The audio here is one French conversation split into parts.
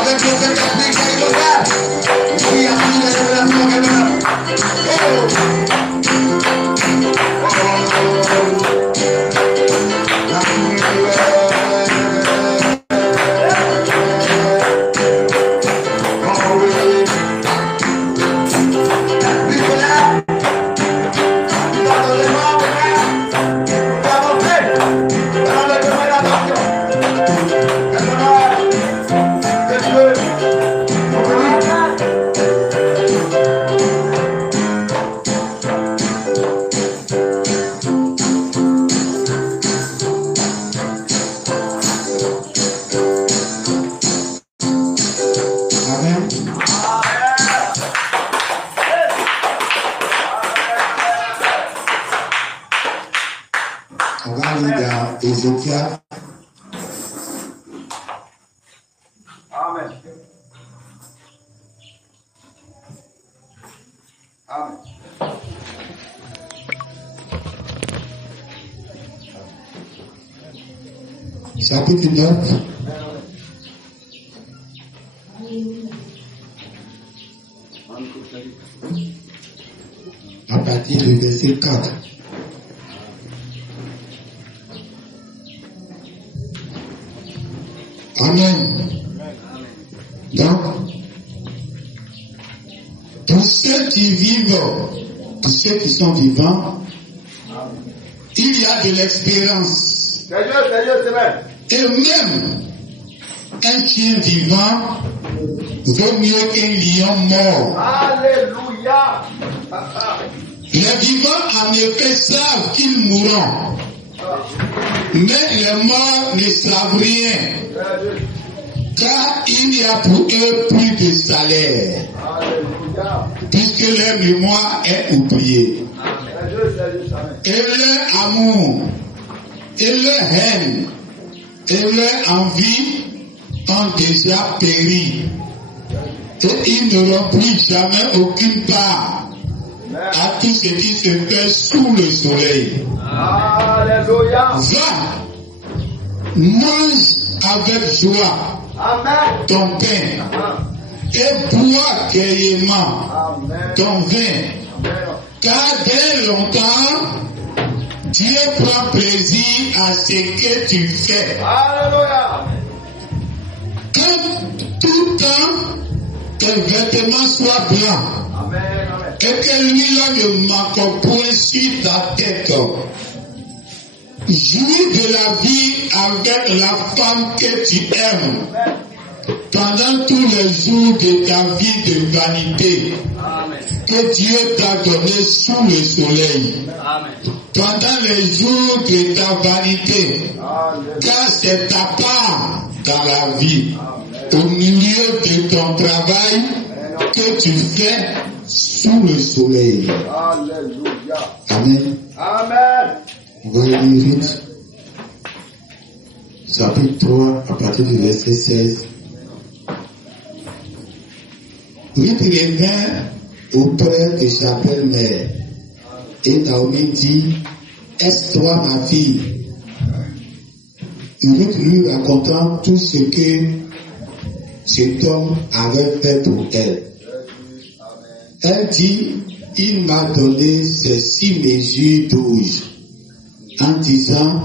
Avec le Saint-Esprit qui est ouvert, oui, à la révélation. lire dans Ézéchiel. Amen. Amen. Chapitre 9. À partir du verset 4. Amen. Donc, pour ceux qui vivent, pour ceux qui sont vivants, il y a de l'expérience. Et même un chien vivant vaut mieux qu'un lion mort. Alléluia. Les vivants en effet savent qu'ils mourront, mais les morts ne savent rien, car il n'y a pour eux plus de salaire, puisque leur mémoire est oubliée. Et leur amour, et leur haine, et leur envie ont déjà péri. Et ils n'auront plus jamais aucune part à tout ce qui se fait sous le soleil. Alléluia. Va, mange avec joie ton pain et bois gaieusement ton vin, car dès longtemps Dieu prend plaisir à ce que tu fais. Alléluia. Quand tout temps tes vêtements soient blancs, Amen. et que l'huile ne manque point sur ta tête. Jouis de la vie avec la femme que tu aimes pendant tous les jours de ta vie de vanité que Dieu t'a donné sous le soleil. Pendant les jours de ta vanité, car c'est ta part dans la vie, au milieu de ton travail que tu fais sous le soleil. Alléluia. Amen. Amen. On va lire Ruth, chapitre 3, à partir du verset 16. Ruth revint auprès de sa belle-mère. Et Naomi dit, est-ce toi ma fille? Ruth lui racontant tout ce que cet homme avait fait pour elle. Elle dit, il m'a donné ces 6 mesures d'orge, en disant,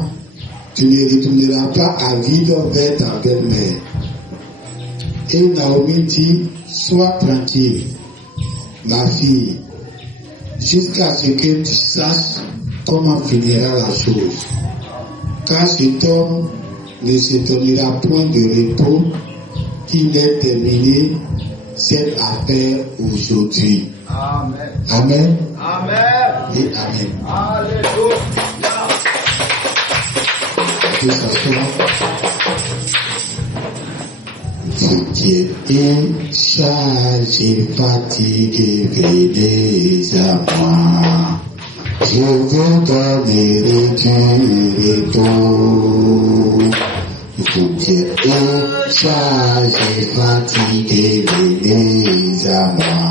tu ne retourneras pas à vivre vers ta belle-mère. Et Naomi dit, sois tranquille, ma fille, jusqu'à ce que tu saches comment finira la chose. Car cet homme ne se donnera point de repos qu'il ait terminé cette affaire aujourd'hui. Amen. Amen. Amen. Et Amen. Alléluia. Que ça soit. Vous qui êtes chargés, fatigués, venez à moi. Je vous donnerai du repos. Vous qui êtes chargés, fatigués, venez à moi.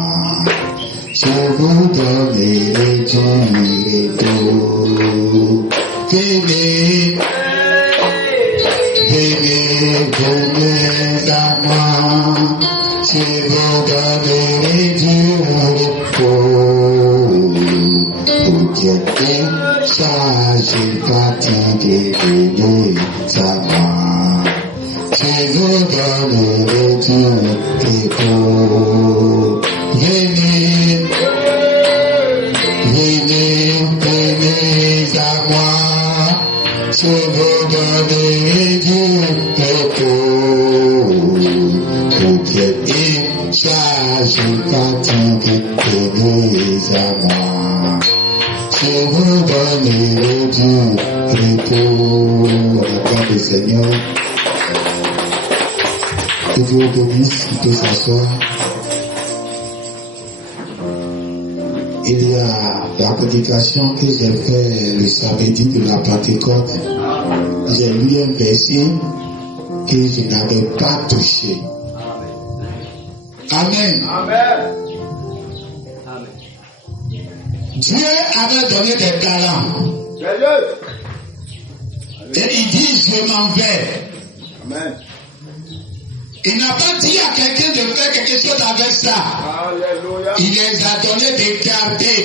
Je vous donnerai du repos. Venez, venez, venez à moi. Je vous donnerai du repos. Vous qui êtes chargés, fatigués, venez à moi. Je vous donnerai du repos. Venez, venez, venez à moi. Je vous donnerai du repos. Vous qui êtes chargés, fatigués, venez à moi. Je vous donnerai du repos. Acclame le Seigneur. Que Dieu bénisse, il peut s'asseoir. Il y a la prédication que j'ai faite le samedi de la Pentecôte. J'ai lu un verset que je n'avais pas touché. Amen. Amen. Dieu avait donné des talents. Et il dit, je m'en vais. Amen. Il n'a pas dit à quelqu'un de faire quelque chose avec ça. Alléluia. Il les a donné de garder.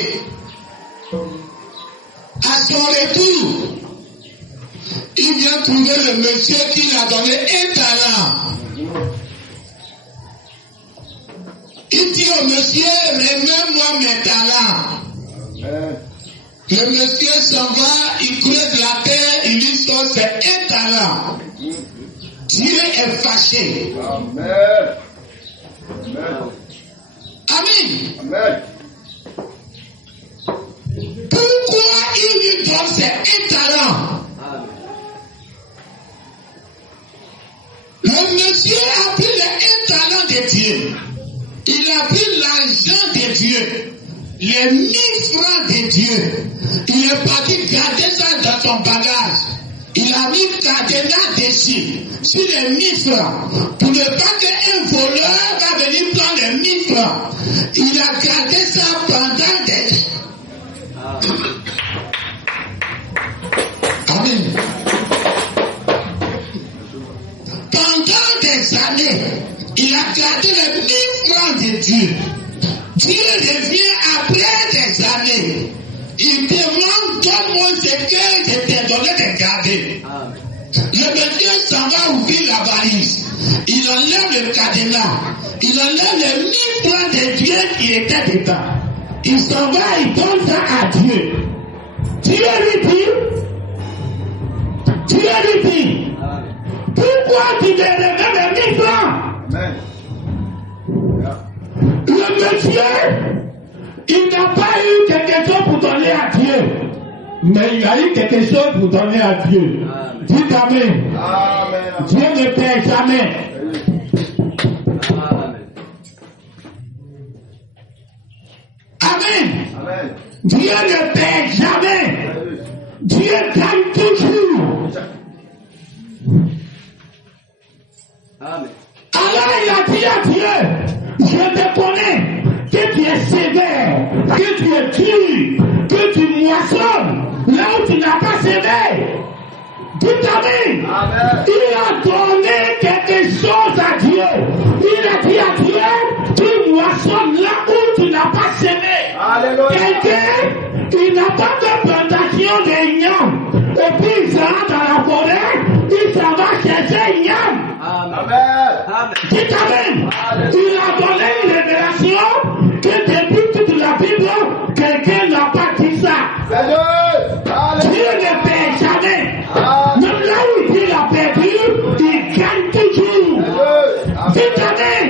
À son retour, il vient trouver le monsieur qui l'a donné un talent. Il dit au monsieur, remets-moi mes talents. Amen. Le monsieur s'en va, il creuse la terre, il lui sort, c'est un talent. Dieu est fâché. Amen. Amen. Amen. Amen. Pourquoi il lui donne c'est un talent? Le monsieur a pris un talent de Dieu. Il a pris l'argent de Dieu. Les 1000 francs de Dieu. Il est parti garder ça dans son bagage. Il a mis cadenas dessus sur les 1000 francs. Pour ne pas qu'un voleur va venir prendre les 1000 francs. Il a gardé ça pendant des... Amen. Pendant des années, il a gardé les 1000 francs de Dieu. Dieu revient après des années. Il demande, donne-moi ce que je t'ai donné de garder. Le monsieur s'en va ouvrir la valise. Il enlève le cadenas. Il enlève les 1000 francs de Dieu qui étaient dedans. Il s'en va, il donne ça à Dieu. Dieu lui dit, pourquoi tu me remets les 1000 francs? Amen. Le monsieur, il n'a pas eu quelque chose pour donner à Dieu, mais il a eu quelque chose pour donner à Dieu. Dites Amen. Amen. Dieu ne perd jamais. Amen. Amen. Dieu ne perd jamais. Dieu gagne toujours. Amen. Alors il a dit à Dieu, je te connais, que tu es sévère, que tu es dur, que tu moissonnes là où tu n'as pas sévé. Tout Amen. Amen. Il a donné quelque chose à Dieu. Il a dit à Dieu, tu moissonnes là où tu n'as pas sévé. Alléluia. Quelqu'un, il n'a pas de plantation de yam. Et puis il sera dans la forêt, il s'en va chercher yam. Amen. Dites Amen. Il a donné une révélation que depuis toute la Bible, quelqu'un n'a pas dit ça. Dieu ne perd jamais. Même là où il dit a perdu, il gagne toujours. Dites Amen.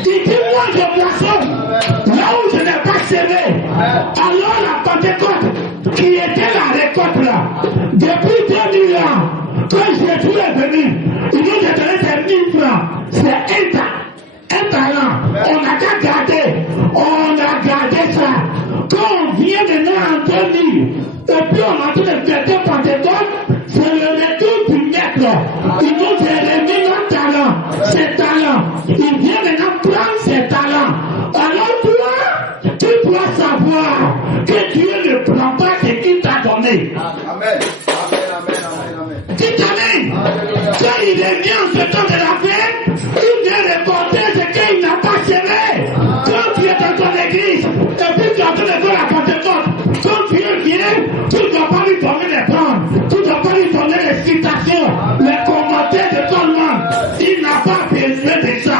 Il dit moi je moissonne là où je n'ai pas sévé. Alors la Pentecôte, qui était la récolte là, depuis 2000 ans, quand Jésus est venu, il nous a donné ses 1000 francs. C'est un talent. On n'a qu'à garder. On a gardé ça. Quand on vient maintenant entendre, et puis on a tout le fêter Pentecôte, c'est le retour du maître. Il nous a remis nos talents. Ses talents. Il vient maintenant prendre ses talents. Alors toi, tu dois savoir que Dieu ne prend pas ce qu'il t'a donné. Amen. Dites Amen. Quand il est venu en ce temps de la fête, il vient récolter ce qu'il n'a pas semé. Quand tu es dans ton église, et puis tu es en train de faire la Pentecôte, quand Dieu vient, tu ne dois pas lui donner les plans, tu ne dois pas lui donner les citations, les commentaires de ton nom. Il n'a pas besoin de ça.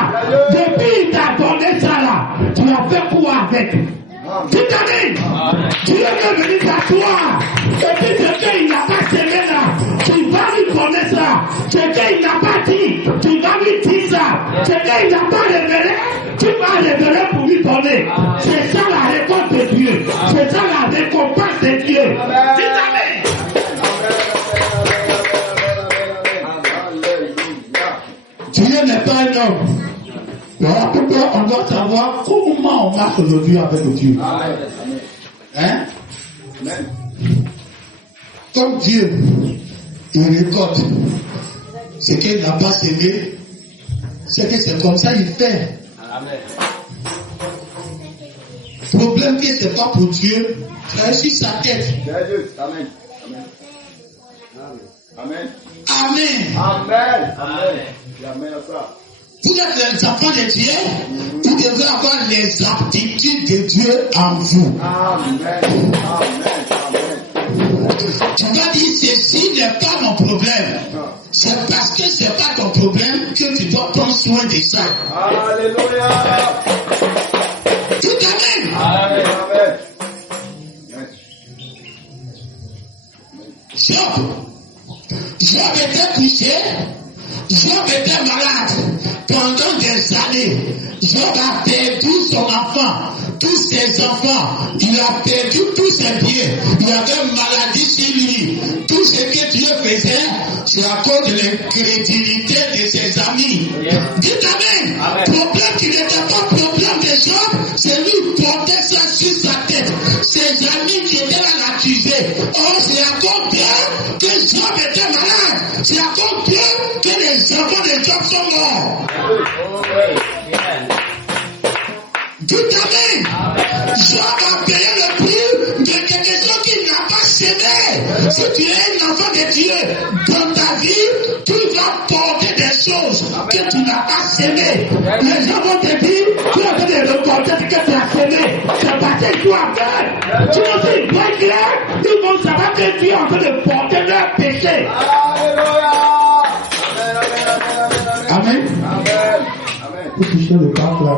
Depuis il t'a donné ça là, tu as fait quoi avec? Dites Amen. Dieu est venu t'asseoir. Et puis ce qu'il n'a pas semé là, tu vas lui donner ça. Ce qu'il n'a pas dit, tu vas lui dire ça. Ce qu'il n'a pas révélé, tu vas révéler pour lui donner. C'est ça la réponse de Dieu. C'est ça la récompense de Dieu. Dites Amen. Dieu n'est pas un homme. Voilà pourquoi on doit savoir comment on marche aujourd'hui avec Dieu. Hein? Comme Dieu il récolte. Ce qu'il n'a pas semé, c'est que c'est comme ça il fait. Amen. Problème que c'est pas pour Dieu, c'est sur sa tête. Amen. Amen. Amen. Amen. Amen. Amen à ça. Vous êtes les enfants de Dieu, vous devez avoir les aptitudes de Dieu en vous. Amen. Amen. Amen. Tu vas dire ceci n'est pas mon problème. C'est parce que c'est pas ton problème que tu dois prendre soin de ça. Alléluia. Tout amen. Amen. Amen. Job était couché, Job était malade pendant des années. Job a perdu son enfant, tous ses enfants, il a perdu tous ses biens, il avait une maladie sur lui. Tout ce que Dieu faisait, c'est à cause de l'incrédulité de ses amis. Dites amen. Problème qui n'était pas problème de Job, c'est lui qui portait ça sur sa tête. Ses amis qui étaient là l'accusaient. Oh, c'est à cause d'eux que Job était malade. C'est à cause d'eux que les enfants de Job sont morts. Tout amen. Job a payé le prix de quelque chose qu'il n'a pas semé. Si tu es un enfant de Dieu, dans ta vie, tu vas porter des choses que tu n'as pas semées. Les gens vont te dire, tu es en train de reporter ce que tu as semé. C'est parce que tu as peur. Tu vas dire, bien clair, ils vont savoir que tu es en train de porter leur péché. Amen. Vous touchez le pape là.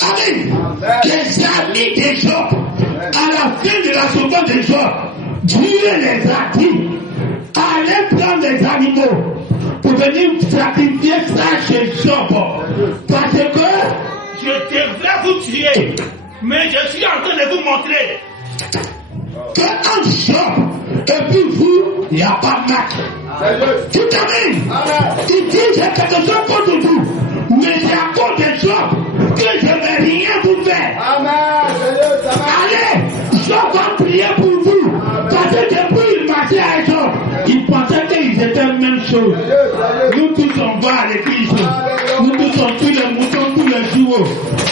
Amen. Les amis de Job, à la fin de la seconde de Job, Dieu les a dit, allez prendre les animaux pour venir sacrifier ça chez Job. Parce que je devrais vous tuer, mais je suis en train de vous montrer que entre Job et puis vous, il n'y a pas de match. Tout amen. Il dit, j'ai quelque chose contre vous, mais c'est à cause de Job que je ne vais rien vous faire. Allez, Job va prier pour vous. Parce que depuis il marchait avec Job, il pensait qu'ils étaient la même chose. Nous tous on va à l'église. Nous tous on tue les moutons tous les jours.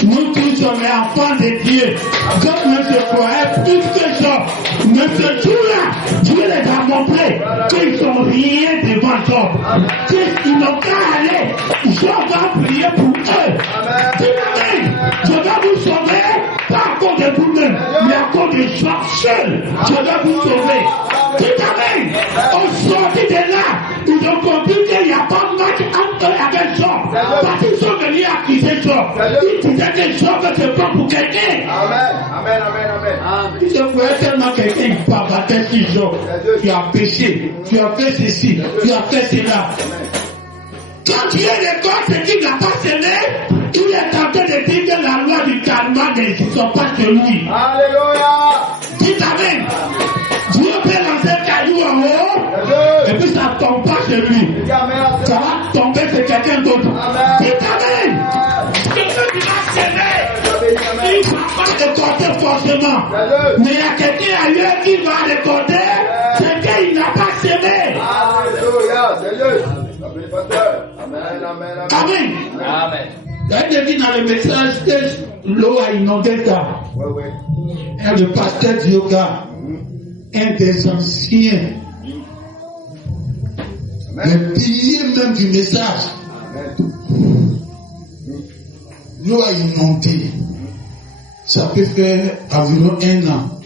Nous tous on est enfants de Dieu. Job ne se croyait plus que Job. Mais ce jour-là, Dieu les a montré qu'ils ne sont rien devant Job. Qu'ils n'ont qu'à aller. Job va prier pour eux. Je vais vous sauver, pas à cause de vous-même, mais à cause de Job seul. Je vais vous sauver. Tout amen. Au sorti de là, ils ont compris qu'il n'y a pas de match entre eux avec Job. Parce qu'ils sont venus accuser Job. Ils disaient que Job se prend pour quelqu'un. Amen. Ils se croyaient tellement quelqu'un qui babattait sur Job. Tu as péché, tu as fait ceci, tu as fait cela. Quand Dieu récolte ce qu'il n'a pas semé, il est en train de dire que la loi du karma n'existe pas sur lui. Alléluia. Dites amen. Dieu peut lancer un caillou en haut, et puis ça ne tombe pas sur lui. Ça va tomber sur quelqu'un d'autre. Dites amen. Ce que tu as semé, il ne va pas récolter forcément. Mais il y a quelqu'un ailleurs qui va récolter ce qu'il n'a pas semé. Alléluia. Amen. Elle dit dans le message que l'eau a inondé ça. Le pasteur du yoga, un des anciens, le pilier même du message. L'eau a inondé. Ça peut faire environ 1 an.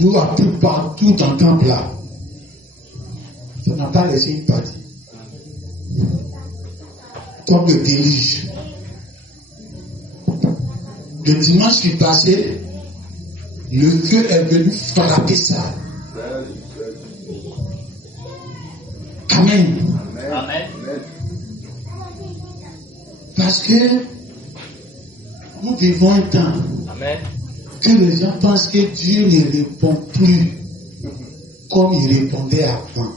L'eau a pris partout dans le temple là. Ça n'a pas laissé une partie. Comme le déluge. Le dimanche qui passé, le feu est venu frapper ça. Amen. Parce que nous vivons un temps que les gens pensent que Dieu ne répond plus comme il répondait avant.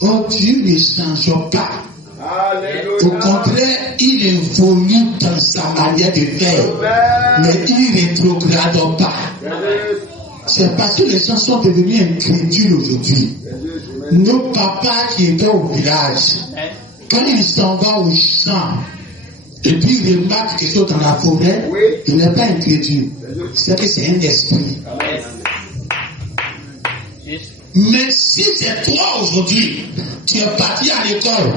Oh, Dieu ne change pas. Au contraire, il évolue dans sa manière de faire, mais il ne rétrograde pas. C'est parce que les gens sont devenus incrédules aujourd'hui. Nos papas qui étaient au village, quand ils s'en vont au champ, et puis ils remarquent quelque chose dans la forêt, il n'est pas incrédule. C'est que c'est un esprit. Mais si c'est toi aujourd'hui, tu es parti à l'école,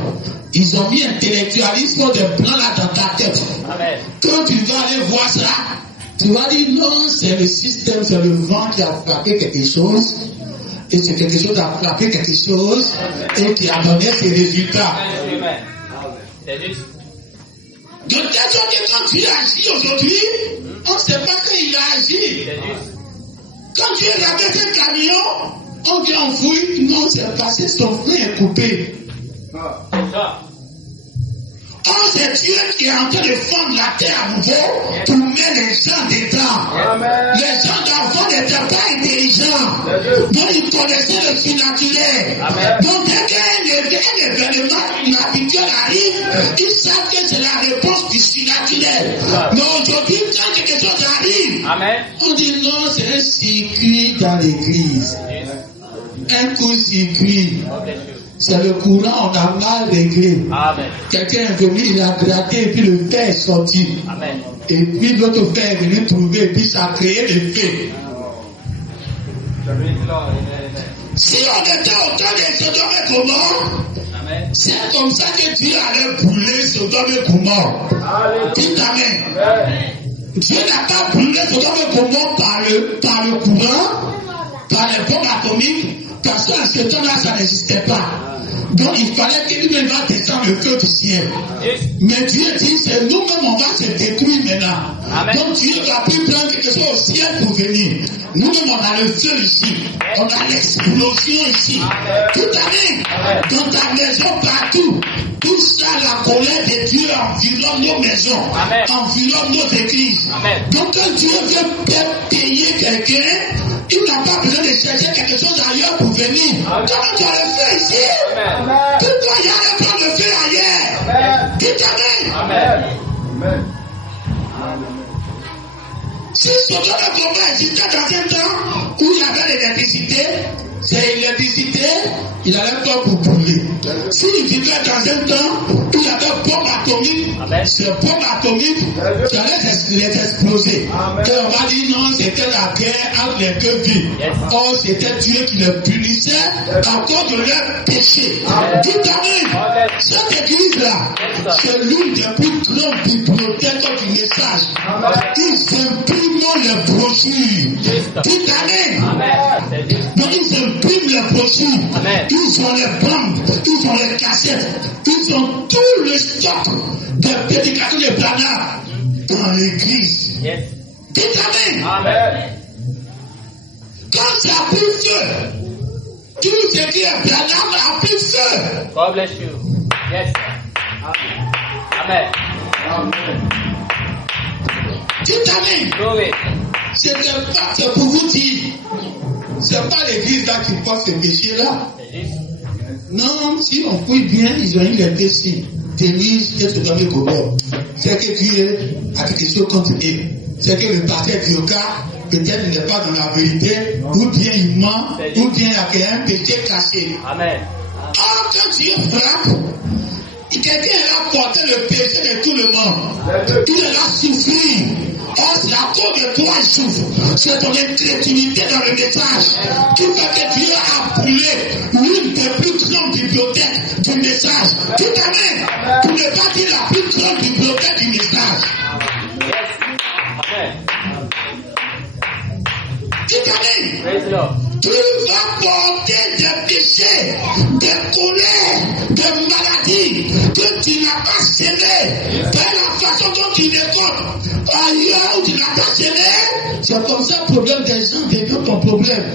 ils ont mis intellectualisme de blanc là dans ta tête. Quand tu vas aller voir ça, tu vas dire non, c'est le système, c'est le vent qui a frappé quelque chose, et c'est quelque chose qui a frappé quelque chose, et qui a donné ses résultats. De telle sorte que quand tu agis aujourd'hui, on ne sait pas qu'il a agi. Quand tu rabattes un camion, on dit enfoui, non, c'est passé, son frein est coupé. Oh, c'est Dieu qui est en train de fendre la terre à nouveau pour mettre les gens dedans. Les gens d'avant n'étaient pas intelligents. Donc ils connaissaient le surnaturel. Donc dès qu'un événement inhabituel arrive, ils savent que c'est la réponse du surnaturel. Mais aujourd'hui, quand quelque chose arrive, on dit non, c'est un circuit dans l'église. Un court-circuit. C'est le courant, on a mal réglé. Quelqu'un est venu, il a gratté et puis le fer est sorti. Et puis l'autre fer est venu trouver et puis ça a créé le feu. Si on était au temps de Sodome et Gomorrhe, c'est comme ça que Dieu allait brûler Sodome et Gomorrhe. Dites amen. Dieu n'a pas brûlé Sodome et Gomorrhe par le courant, par les bombes atomiques, parce qu'à ce temps-là, ça n'existait pas. Donc il fallait que lui-même va descendre le feu du ciel. Mais Dieu dit, c'est nous-mêmes, on va se détruire maintenant. Donc Dieu va plus prendre quelque chose au ciel pour venir. Nous-mêmes, on a le feu ici. On a l'explosion ici. Tout amen. Dans ta maison, partout. Tout ça, la colère de Dieu environne nos maisons. Environne nos églises. Donc quand Dieu veut payer quelqu'un, il n'a pas besoin de chercher quelque chose ailleurs pour venir. Comment tu as le feu ici? Pourquoi il y a le plan de feu ailleurs? Dites amen. Si Sodome et Gomorrhe existait dans un temps où il y avait l'électricité, c'est l'électricité, il n'allait pas pour brûler. S'il vivait dans un temps où il y avait bombe atomique, c'est bombe atomique qui allait les exploser. Et on va dire non, c'était la guerre entre les deux villes. Or, c'était Dieu qui les punissait à cause de leur péché. Dites amen. Cette église-là, c'est l'une des plus grandes bibliothèques du message. Ils impriment les brochures. Dites amen. Donc, ils impriment les brochures. Ils ont les bandes, ils ont les cassettes, ils ont tout le stock des prédications de Branham dans l'église. Dites amen. Quand ça a pris feu, tout ce qui est Branham a pris feu. God bless you. Yes. Amen. Dites amen. Glory. C'est pour vous dire, c'est pas l'église là qui porte ces péchés-là. Non, si on fouille bien, ils ont eu les péchés. Témise et Sodome et Gomorrhe. C'est que Dieu a quelque chose contre eux. C'est que le pasteur Dioka, peut-être il n'est pas dans la vérité, ou bien il ment, ou bien il y a un péché caché. Amen. Or, quand Dieu frappe, quelqu'un a porté le péché de tout le monde. Il a souffert. Or, c'est à cause de toi, il souffre. C'est ton incrédulité dans le message qui fait que Dieu a brûlé l'une des plus grandes bibliothèques du message. Tout amen. Pour ne pas dire la plus grande bibliothèque du message. Amen. Dites amen. Praise the Lord. Tu vas porter des péchés, des colères, des maladies que tu n'as pas semées. De la façon dont tu l'écoutes ailleurs où tu n'as pas semé. C'est comme ça le problème des gens devient ton problème.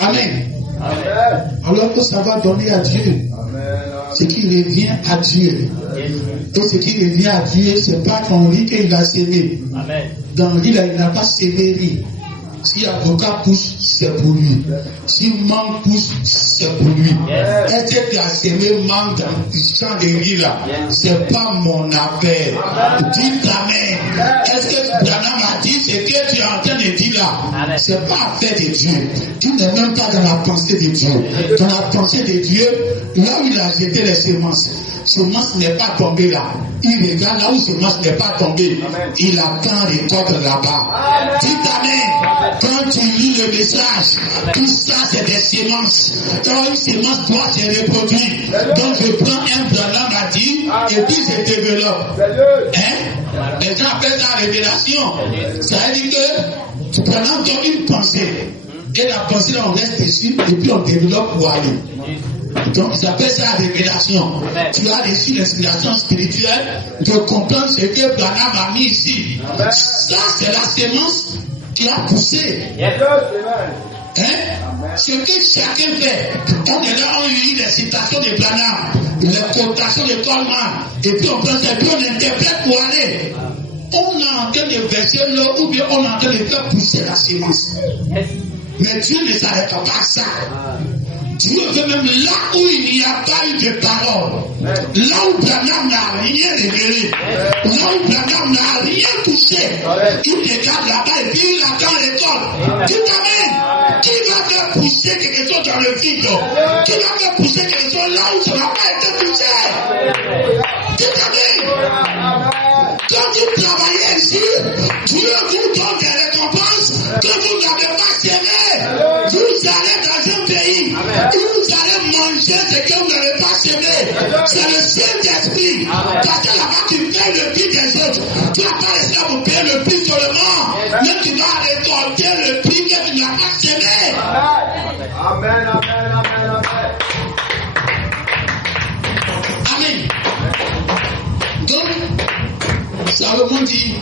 Amen. Alors que ça va donner à Dieu. Ce qui revient à Dieu. Et ce qui revient à Dieu, c'est pas ton riz qu'il a semé. Dans le riz, il n'a pas semé riz. Si avocat pousse, c'est pour lui. Si mangue pousse, c'est pour lui. Est-ce que tu as semé manque dans le champ de riz là? C'est pas mon affaire. Dis amen. Est-ce que Branham a dit ce que tu es en train de dire là? C'est pas affaire de Dieu. Tu n'es même pas dans la pensée de Dieu. Dans la pensée de Dieu, là où il a jeté les semences, semence n'est pas tombée là. Il regarde là où semence n'est pas tombée. Il attend récolte là-bas. Dis amen. Quand tu lis le message, tout ça c'est des semences. Quand une semence doit se reproduire, donc je prends un Branham a dit et puis je développe. Hein? Les gens appellent ça révélation. Ça veut dire que tu prends une pensée. Et la pensée là on reste ici et puis on développe pour aller. Donc, ils appellent ça la révélation. Tu as reçu l'inspiration spirituelle de comprendre ce que Branham a mis ici. Ça, c'est la sémence qui a poussé. Hein? Ce que chacun fait. On est là, on lit les citations de Branham, les quotations de Coleman, et puis on prend ça, et puis on interprète pour aller. On est en train de verser l'eau, ou bien on est en train de faire pousser la sémence. Mais Dieu ne s'arrête pas à ça. Dieu veut même là où il n'y a pas eu de parole, là où Branham n'a rien révélé, là où Branham n'a rien touché, il regarde là-bas et puis il attend l'école. Dis amen. Qui va faire pousser quelque chose dans le vide? Qui va faire pousser quelque chose là où ça n'a pas été poussé? Dis amen. Quand vous travaillez ici, Dieu vous donne des récompenses que vous n'avez pas semé. Vous allez dans un pays où vous allez manger ce que vous n'avez pas semé. C'est le Saint-Esprit. Parce que là-bas, tu payes le prix des autres. Tu n'as pas laissé pour payer le prix seulement, mais tu vas récolter le prix que tu n'as pas semé. Amen, amen, amen, amen. Amen. Donc, Salomon dit,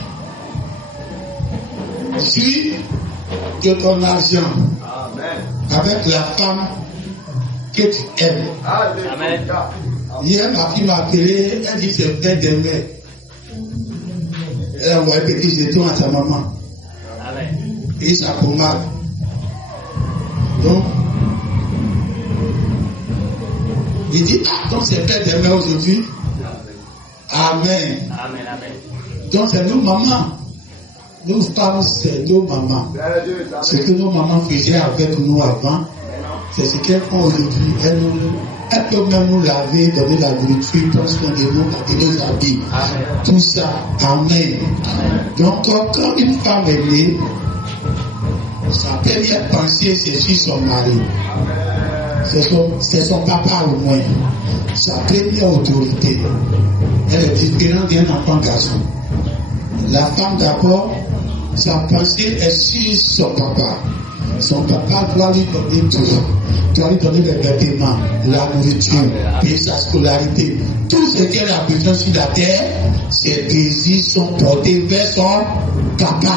suis de ton argent avec la femme que tu aimes. Amen. Hier, ma fille m'a appelé, elle dit c'est fait d'aimer. Elle a envoyé petit jeton à sa maman. Amen. Et ça pommade. Donc, il dit, ah, donc c'est fait d'aimer aujourd'hui. Amen. Amen. Amen. Donc c'est nos mamans. Nos femmes, c'est nos mamans. Ce que nos mamans faisaient avec nous avant, c'est ce qu'elles font aujourd'hui. Elles peuvent même nous laver, donner la nourriture, prendre soin de nous, garder nos habits. Amen. Tout ça. Amen. Donc quand une femme est née, sa première pensée c'est sur son mari. C'est son papa au moins. Sa première autorité. Elle est différente d'un enfant garçon. La femme d'abord, sa pensée est sur son papa. Son papa doit lui donner tout. Doit lui donner les vêtements, la nourriture, payer sa scolarité. Tout ce qu'elle a besoin sur la terre, ses désirs sont portés vers son papa.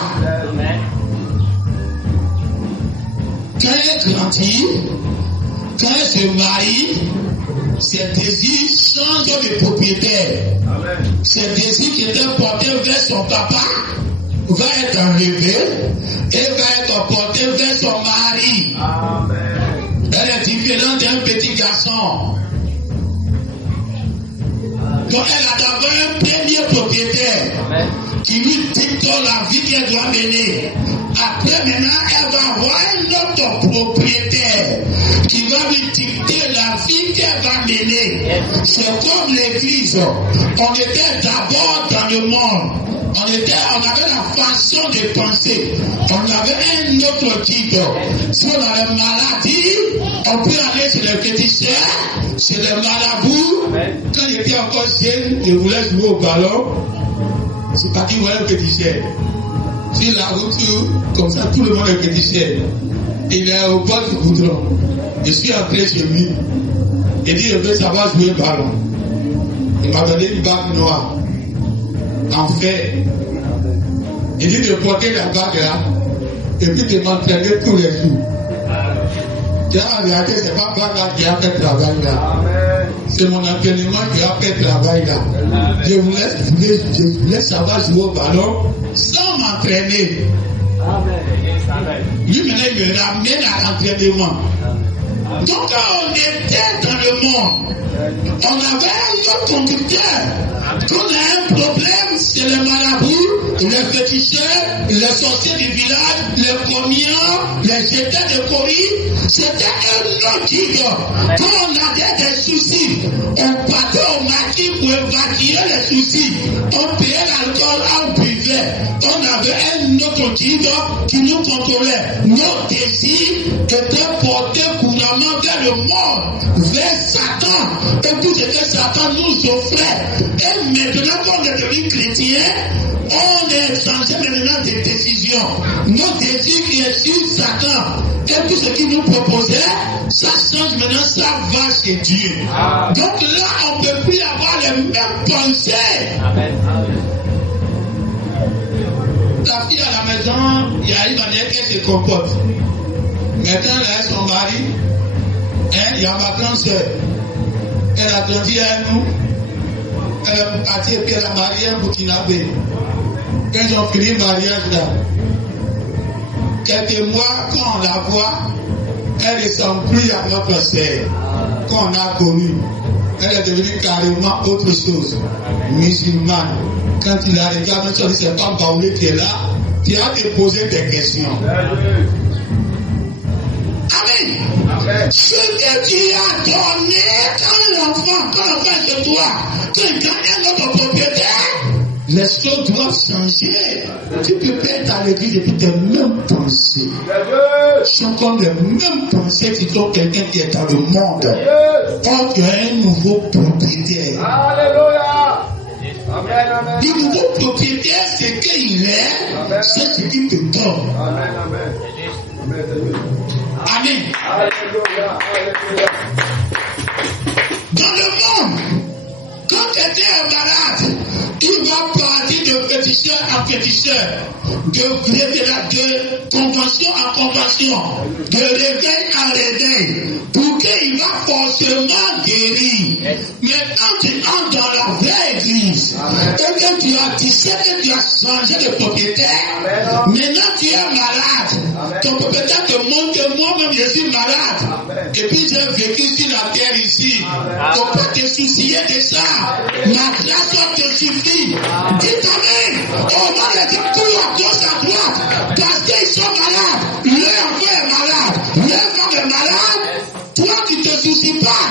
Quand elle grandit, quand elle se marie, ses désirs changent de propriétaire. Ses désirs qui étaient portés vers son papa va être enlevé et va être porté vers son mari. Elle est différente d'un petit garçon. Donc elle a d'abord un premier propriétaire qui lui dicte la vie qu'elle doit mener. Après maintenant, elle va avoir un autre propriétaire qui va lui dicter la vie qu'elle va mener. C'est comme l'église. On était d'abord dans le monde. On avait la façon de penser. On avait un autre type. Si on avait maladie, on peut aller chez les féticheurs, chez les marabouts. Quand j'étais encore jeune, je voulais jouer au ballon. C'est parti voir un féticheur. Sur la route, comme ça, tout le monde est féticheur. Il est au bord du goudron. Je suis entré chez lui. Il dit, je veux savoir jouer au ballon. Il m'a donné une bague noire. En fait, il dit de porter la bague là et puis de m'entraîner tous les jours. Tu as regardé, c'est pas bague là qui a fait le travail là. C'est mon entraînement qui a fait le travail là. Je voulais savoir jouer au ballon sans m'entraîner. Lui maintenant il me ramène à l'entraînement. Donc quand on était dans le monde, on avait un autre conducteur. Quand on a un problème, c'est les marabouts, les féticheurs, les sorciers du village, les commiens, les états de Corée. C'était un autre guide. Quand on avait des soucis, on partait au maquis pour évacuer les soucis. On payait l'alcool, on buvait. On avait un autre guide qui nous contrôlait. Nos désirs étaient portés couramment vers le monde, vers Satan. Et tout ce que Satan nous offrait. Et maintenant qu'on est devenu chrétien, on est changé maintenant des décisions. Nos désirs qui est sur Satan. Et tout ce qu'il nous proposait, ça change maintenant, ça va chez Dieu. Donc là, on ne peut plus avoir les mêmes pensées. Amen. Ta fille à la maison, il y a une manière qu'elle se comporte. Maintenant, elle a son mari. Il y a ma grande soeur. Elle a grandi à nous. Elle est partie et puis elle a marié un Burkinabé. Quand ils ont fini le mariage là, quelques mois, quand on la voit, elle ne ressemble plus à notre sœur qu'on a connue. Elle est devenue carrément autre chose. Musulmane. Quand il la regarde, on se dit c'est pas Baoulé qui est là, tu as te poser des questions. Amen. Ce que tu as donné quand l'enfant est de toi, quand il gagne notre propriétaire, les choses doivent changer. Tu peux pas être à l'église et puis tes mêmes pensées sont comme les mêmes pensées qui sont quelqu'un qui est dans le monde. Quand tu as un nouveau propriétaire. Alléluia. Amen, amen. Le nouveau propriétaire, c'est qu'il est, c'est ce qu'il te donne. Amen, amen. Amen. Alléluia, alléluia. Dans le monde, quand tu étais malade, il va partir de féticheur en féticheur, de convention en convention, de réveil en réveil, pour qu'il va forcément guérir. Mais quand tu entres dans la vraie église, et que tu sais que tu as changé de propriétaire, maintenant tu es malade. Ton propriétaire te montre que moi-même je suis malade. Et puis j'ai vécu sur la terre ici. Il ne faut pas te soucier de ça. La grâce te suffit. Dites amen. On va les dire tout à gauche, à droite. Parce qu'ils sont malades. Leur enfant est malade. Leur femme est malade. Toi, tu ne te soucies pas.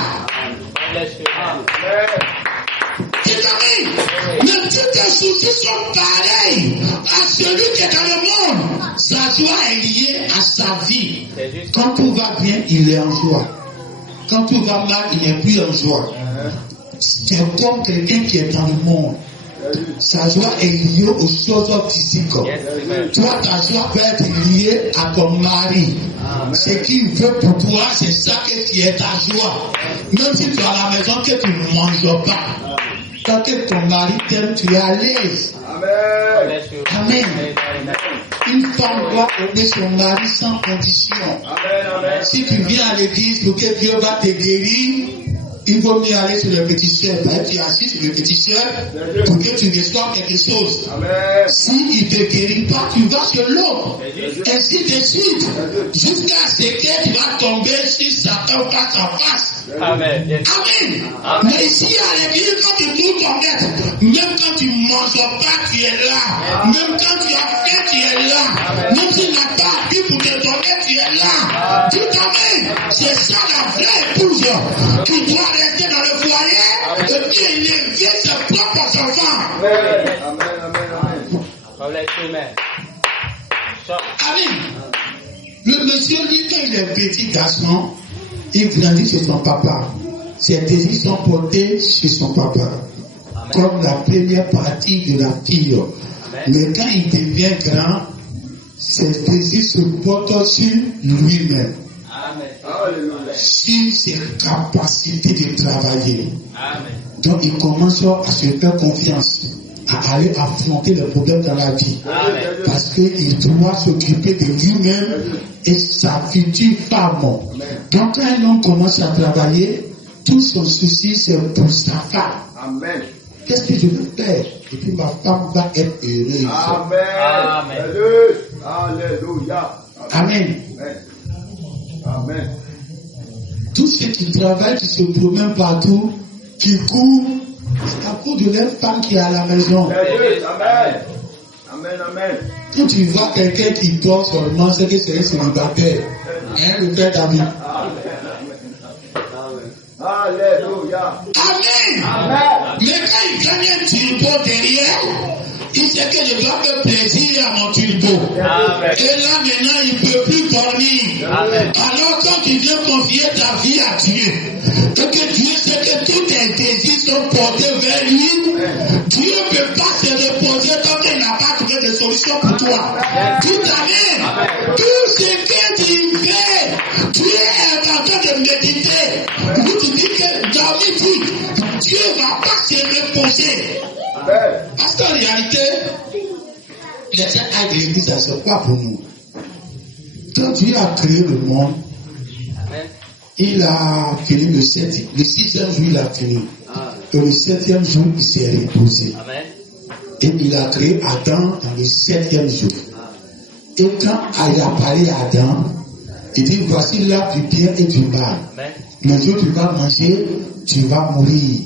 Dites amen. Mais tous tes soucis sont pareils à celui qui est dans le monde. Sa joie est liée à sa vie. Quand tout va bien, il est en joie. Quand tout va mal, il n'est plus en joie. C'est comme quelqu'un qui est dans le monde. Sa joie est liée aux choses physiques. Toi, ta joie peut être liée à ton mari. Ce qu'il veut pour toi, c'est ça que tu es ta joie. Même si tu es à la maison que tu ne manges pas. Quand ton mari t'aime, tu es à l'aise. Amen. Amen. Une femme doit aimer son mari sans condition. Amen. Si tu viens à l'église pour que Dieu va te guérir, il vaut mieux aller sur le péticheur. Tu es assis sur le péticheur pour que tu reçoives quelque chose. Amen. S'il ne te guérit pas, tu vas sur l'autre. Ainsi de suite. Jusqu'à ce que tu vas tomber sur Satan face à face. Amen. Amen. Mais ici à l'église, quand tu trouves ton maître, même quand tu ne manges pas, tu es là. Même quand tu as faim, tu es là. Même s'il n'a pas appris pour te donner, tu es là. Tout amen. C'est ça la vraie épouse qui doit rester dans le foyer et puis élever ses propres enfants. Amen. Le monsieur dit quand il est petit garçon, il grandit chez son papa. Ses désirs sont portés chez son papa. Comme la première partie de la fille. Mais quand il devient grand, ses désirs se portent sur lui-même. Sur ses capacités de travailler. Donc il commence à se faire confiance, à aller affronter les problèmes dans la vie. Parce qu'il doit s'occuper de lui-même et sa future femme. Donc quand un homme commence à travailler, tout son souci c'est pour sa femme. Amen. Qu'est-ce que je veux faire? Et puis ma femme va être heureuse. Amen. Alléluia. Amen. Amen. Tous ceux qui travaillent, qui se promènent partout, qui courent, c'est à cause de leur femme qui est à la maison. Amen. Amen, amen. Quand tu vois quelqu'un qui dort seulement, c'est que c'est un célibataire. Hein, le père David. Alléluia. Amen. Amen. Mais quand il gagne un turbo derrière, il sait que je dois faire plaisir à mon turbo. Amen. Et là maintenant, il ne peut plus dormir. Amen. Alors quand tu viens confier ta vie à Dieu, et que Dieu sait que tous tes désirs sont portés vers lui, Dieu ne peut pas se reposer tant qu'il n'a pas trouvé de solution pour toi. Tout amen. Tout ce que tu fais, tu es en train de méditer. Vous te dites que dans les vies, Dieu ne va pas se reposer. Amen. Parce qu'en réalité, les sept actes de l'église, c'est quoi pour nous? Quand Dieu a créé le monde, Amen. il a fini le sixième jour, il a fini. Et le septième jour, il s'est reposé. Amen. Et il a créé Adam dans le septième jour. Et quand il a parlé à Adam, il dit, voici l'arbre du bien et du mal. Amen. Le jour où tu vas manger, tu vas mourir.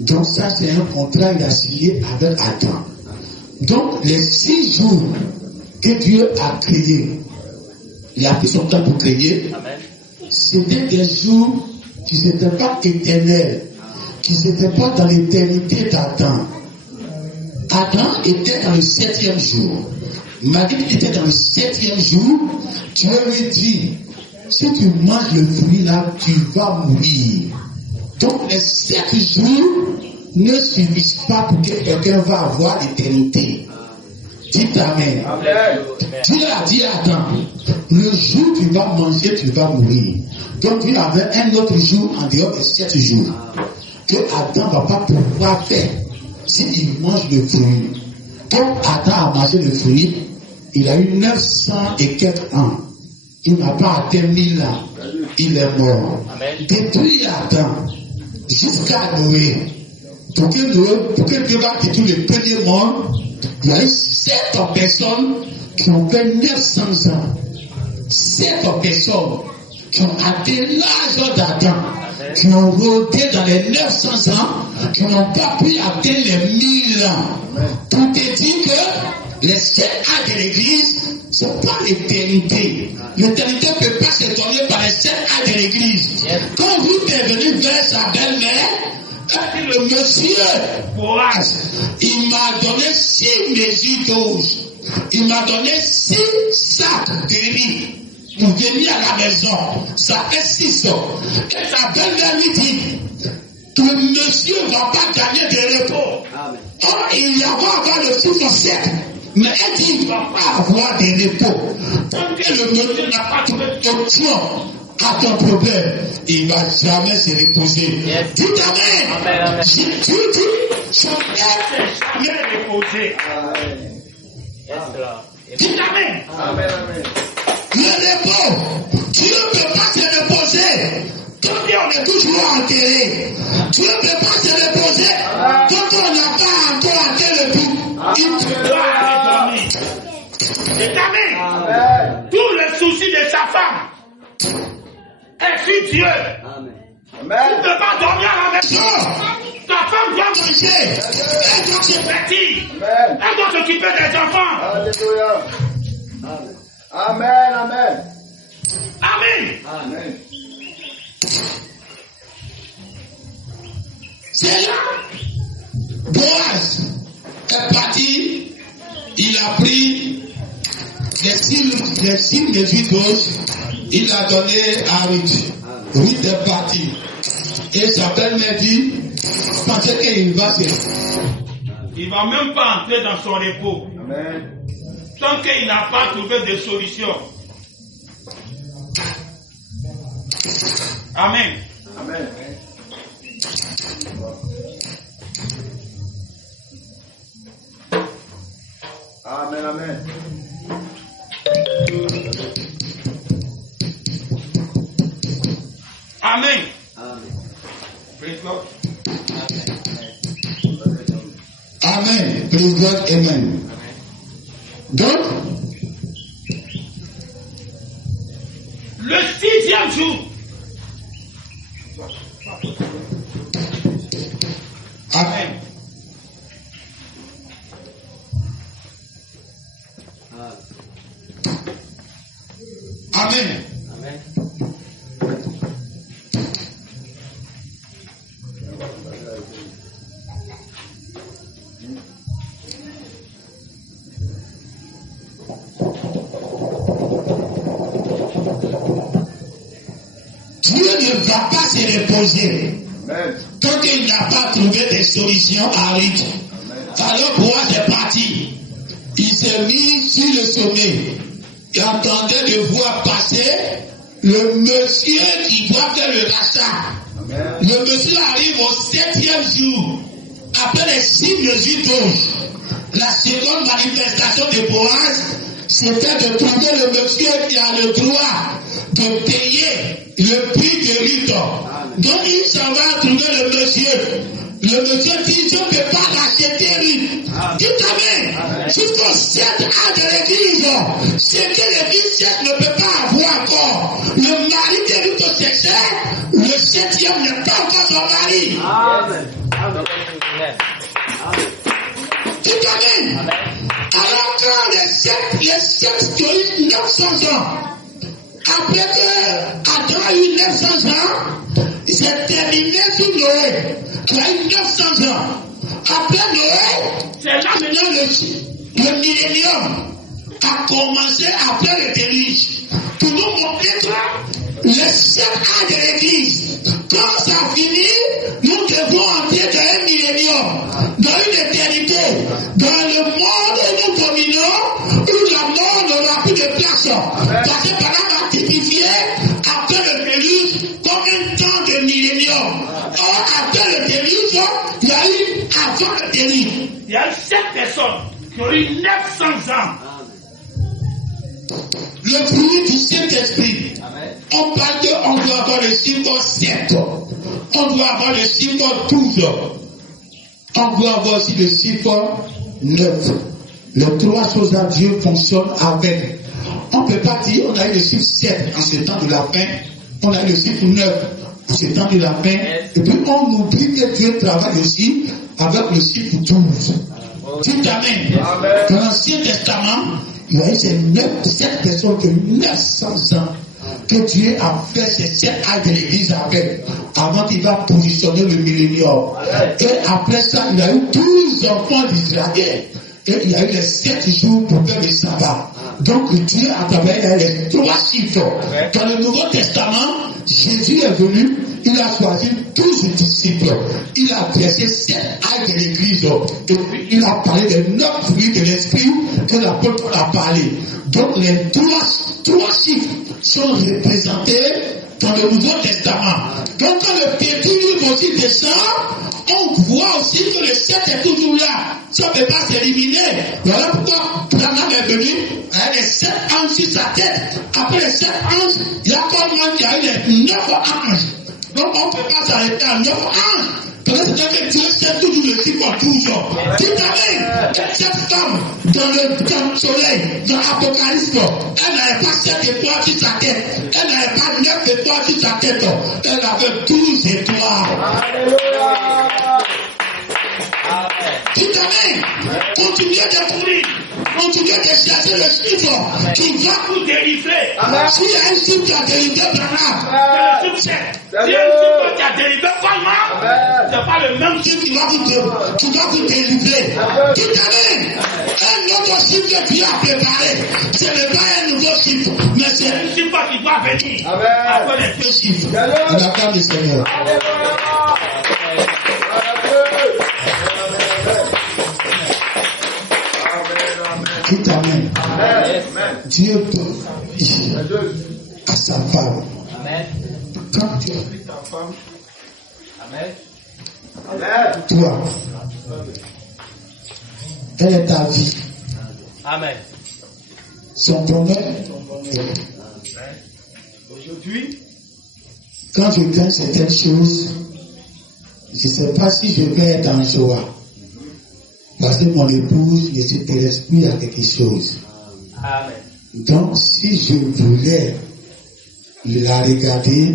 Donc ça, c'est un contrat qu'il a signé avec Adam. Donc les 6 jours que Dieu a créé, il a pris son temps pour créer, Amen. c'était des jours qui n'étaient pas éternels, qui n'étaient pas dans l'éternité d'Adam. Adam était dans le 7e jour. Malgré qu'il était dans le 7e jour, Dieu lui dit, si tu manges le fruit là, tu vas mourir. Donc les 7 jours ne suffisent pas pour que quelqu'un va avoir l'éternité. Dites Amen. Amen. Dieu a dit à Adam, le jour où tu vas manger, tu vas mourir. Donc Dieu avait un autre jour en dehors des 7 jours que Adam ne va pas pouvoir faire s'il mange le fruit. Donc Adam a mangé le fruit, il a eu 900 et quelques ans. Il n'a pas atteint 1000 ans. Il est mort. Amen. Depuis Adam jusqu'à Noé, pour que Dieu va détruire le premier monde, il y a eu 7 personnes qui ont fait 900 ans. 7 personnes qui ont atteint l'âge d'Adam, qui ont rôdé dans les 900 ans, qui n'ont pas pu atteindre les 1000 ans. Pour te dire que les 7 actes de l'église, ce n'est pas l'éternité. L'éternité ne peut pas se donner par les 7 actes de l'église. Quand vous êtes venu vers sa belle-mère, le monsieur Boaz, il m'a donné 6 mesures d'eau. Il m'a donné 6 sacs de riz pour venir à la maison. Ça fait 6 ans. Et sa belle-mère lui dit que monsieur ne va pas gagner de repos. Or, il va avoir le souffle sec. Mais elle dit qu'il ne va pas avoir de repos. Tant que le monsieur n'a pas trouvé de solution à ton problème, il ne va jamais se reposer. Yes. Dites Amen. Amen, amen. Jésus dit, son père n'est jamais reposé. Yes, Lord. Dites Amen. Amen, amen. Le repos, Dieu ne peut pas se reposer quand on est toujours enterré. Dieu ne peut pas se reposer quand on n'a pas encore atteint le but. Il doit redormir. Dites Amen. Amen. Tous les soucis de sa femme est sur Dieu. Amen. Tu ne peux pas dormir à la maison. Ta femme doit manger. Elle doit se vêtir. Amen. Elle doit s'occuper des enfants. Alléluia. Amen, amen. Amen. Amen. C'est là. Boaz est parti. Il a pris les 6 mesures d'eau. Il a donné à Ruth. Ruth est parti. Et sa belle-mère dit, pensez qu'il va se... Il ne va même pas entrer dans son repos. Amen. Tant qu'il n'a pas trouvé de solution. Amen. Amen. Amen, amen. Amen. Amen. Praise God. Amen. Praise God. Amen. Donc, le 6e jour, ne va pas se reposer Amen. tant qu'il n'a pas trouvé des solutions à rythme. Alors pour c'est parti. Il s'est mis sur le sommet. Il entendait de voir passer le monsieur qui doit faire le rachat. Le monsieur arrive au 7e jour. Après les 6 mesures d'âge. La seconde manifestation de Boaz, c'était de trouver le monsieur qui a le droit de payer le prix de lutte. Donc il s'en va trouver le monsieur. Le monsieur dit, je ne peux pas racheter Ruth. Dites Amen. Jusqu'au 7 ans de l'église, ce que l'église ne peut pas avoir encore. Le mari de Ruth cherchait, le 7e n'est pas encore son mari. Amen. Dites Amen. Alors que les 7 qui ont eu 900 ans, après que Adam a eu 900 ans, c'est terminé sous Noé, qui a eu 900 ans. Après Noé, c'est là maintenant le millénium a commencé après le déluge. Pour nous montrer que les 7 ans de l'église, quand ça finit, nous devons entrer dans un millénium, dans une éternité, dans le monde où nous dominons, où la mort n'aura plus de place. Parce que pendant typifié après le déluge comme un temps de millénium. Or, après le déluge, il y a eu avant le déluge. Il y a eu 7 personnes qui ont eu 900 ans. Le fruit du Saint-Esprit. On parle qu'on doit avoir le chiffre 7. On doit avoir le chiffre 12. On doit avoir aussi le chiffre 9. Les 3 choses à Dieu fonctionnent avec. On ne peut pas dire on a eu le chiffre 7 en ce temps de la fin. On a eu le chiffre 9 en ce temps de la fin. Et puis on oublie que Dieu travaille aussi avec le chiffre 12. Dites Amen. Dans l'Ancien Testament, il y a eu ces 7 personnes qui ont eu 900 ans que Dieu a fait ces 7 âges de l'église avec, avant qu'il va positionner le millénium. Et après ça, il y a eu 12 enfants d'Israël. Et il y a eu les 7 jours pour faire le sabbat. Donc Dieu a travaillé les 3 chiffres. Dans le Nouveau Testament, Jésus est venu, il a choisi 12 disciples. Il a dressé 7 âges de l'église. Et puis il a parlé des 9 fruits de l'esprit que l'apôtre a parlé. Donc les 3 chiffres sont représentés dans le Nouveau Testament. Donc quand le pétule aussi descend, on voit aussi que le 7 est toujours là. Ça ne peut pas s'éliminer. Voilà pourquoi Branham est venu avec les 7 anges sur sa tête. Après les 7 anges, il y a comme moi qui a eu les 9 anges. Donc on ne peut pas s'arrêter à 9 anges. Parce que Dieu sait toujours le chiffre 12. Dites Amen. Cette femme dans le soleil, dans l'Apocalypse, elle n'avait pas 7 étoiles sur sa tête. Elle n'avait pas 9 étoiles sur sa tête. Elle avait 12 étoiles. Alléluia. Dites Amen. Continuez de courir. Continuez de chercher le chiffre qui va vous délivrer. S'il y a un chiffre qui a délivré Branham, C'est le chiffre 7. Si un chiffre qui a délivré Palma, c'est pas le même chiffre. qui va vous délivrer. Dites Amen. Un autre chiffre que Dieu a préparé. Ce n'est pas un nouveau chiffre, mais c'est Un chiffre qui doit venir. Amen. Après les un chiffre. On acclame le Seigneur. Dites Amen. Dieu donne à sa femme. Amen. Quand tu as pris ta femme, Amen. toi, elle est ta vie. Amen. Son bonheur. Aujourd'hui, Quand je gagne certaines choses, je ne sais pas si je vais être en joie. Parce que mon épouse ne s'intéresse plus à quelque chose. Amen. Donc, si je voulais la regarder,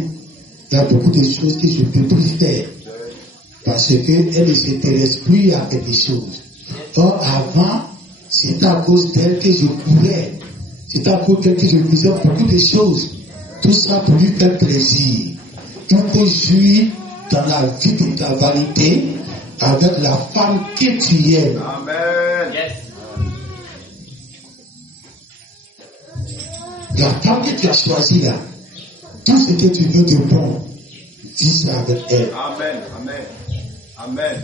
il y a beaucoup de choses que je ne peux plus faire. Parce qu'elle ne s'intéresse plus à quelque chose. Or, avant, c'était à cause d'elle que je courais. C'était à cause d'elle que je faisais beaucoup de choses. Tout ça pour lui faire plaisir. Il faut jouir dans la vie de ta vanité avec la femme que tu aimes. Amen. Yes. La femme que tu as choisie là, tout ce que tu veux de bon, dis ça avec elle. Amen. Amen. Amen.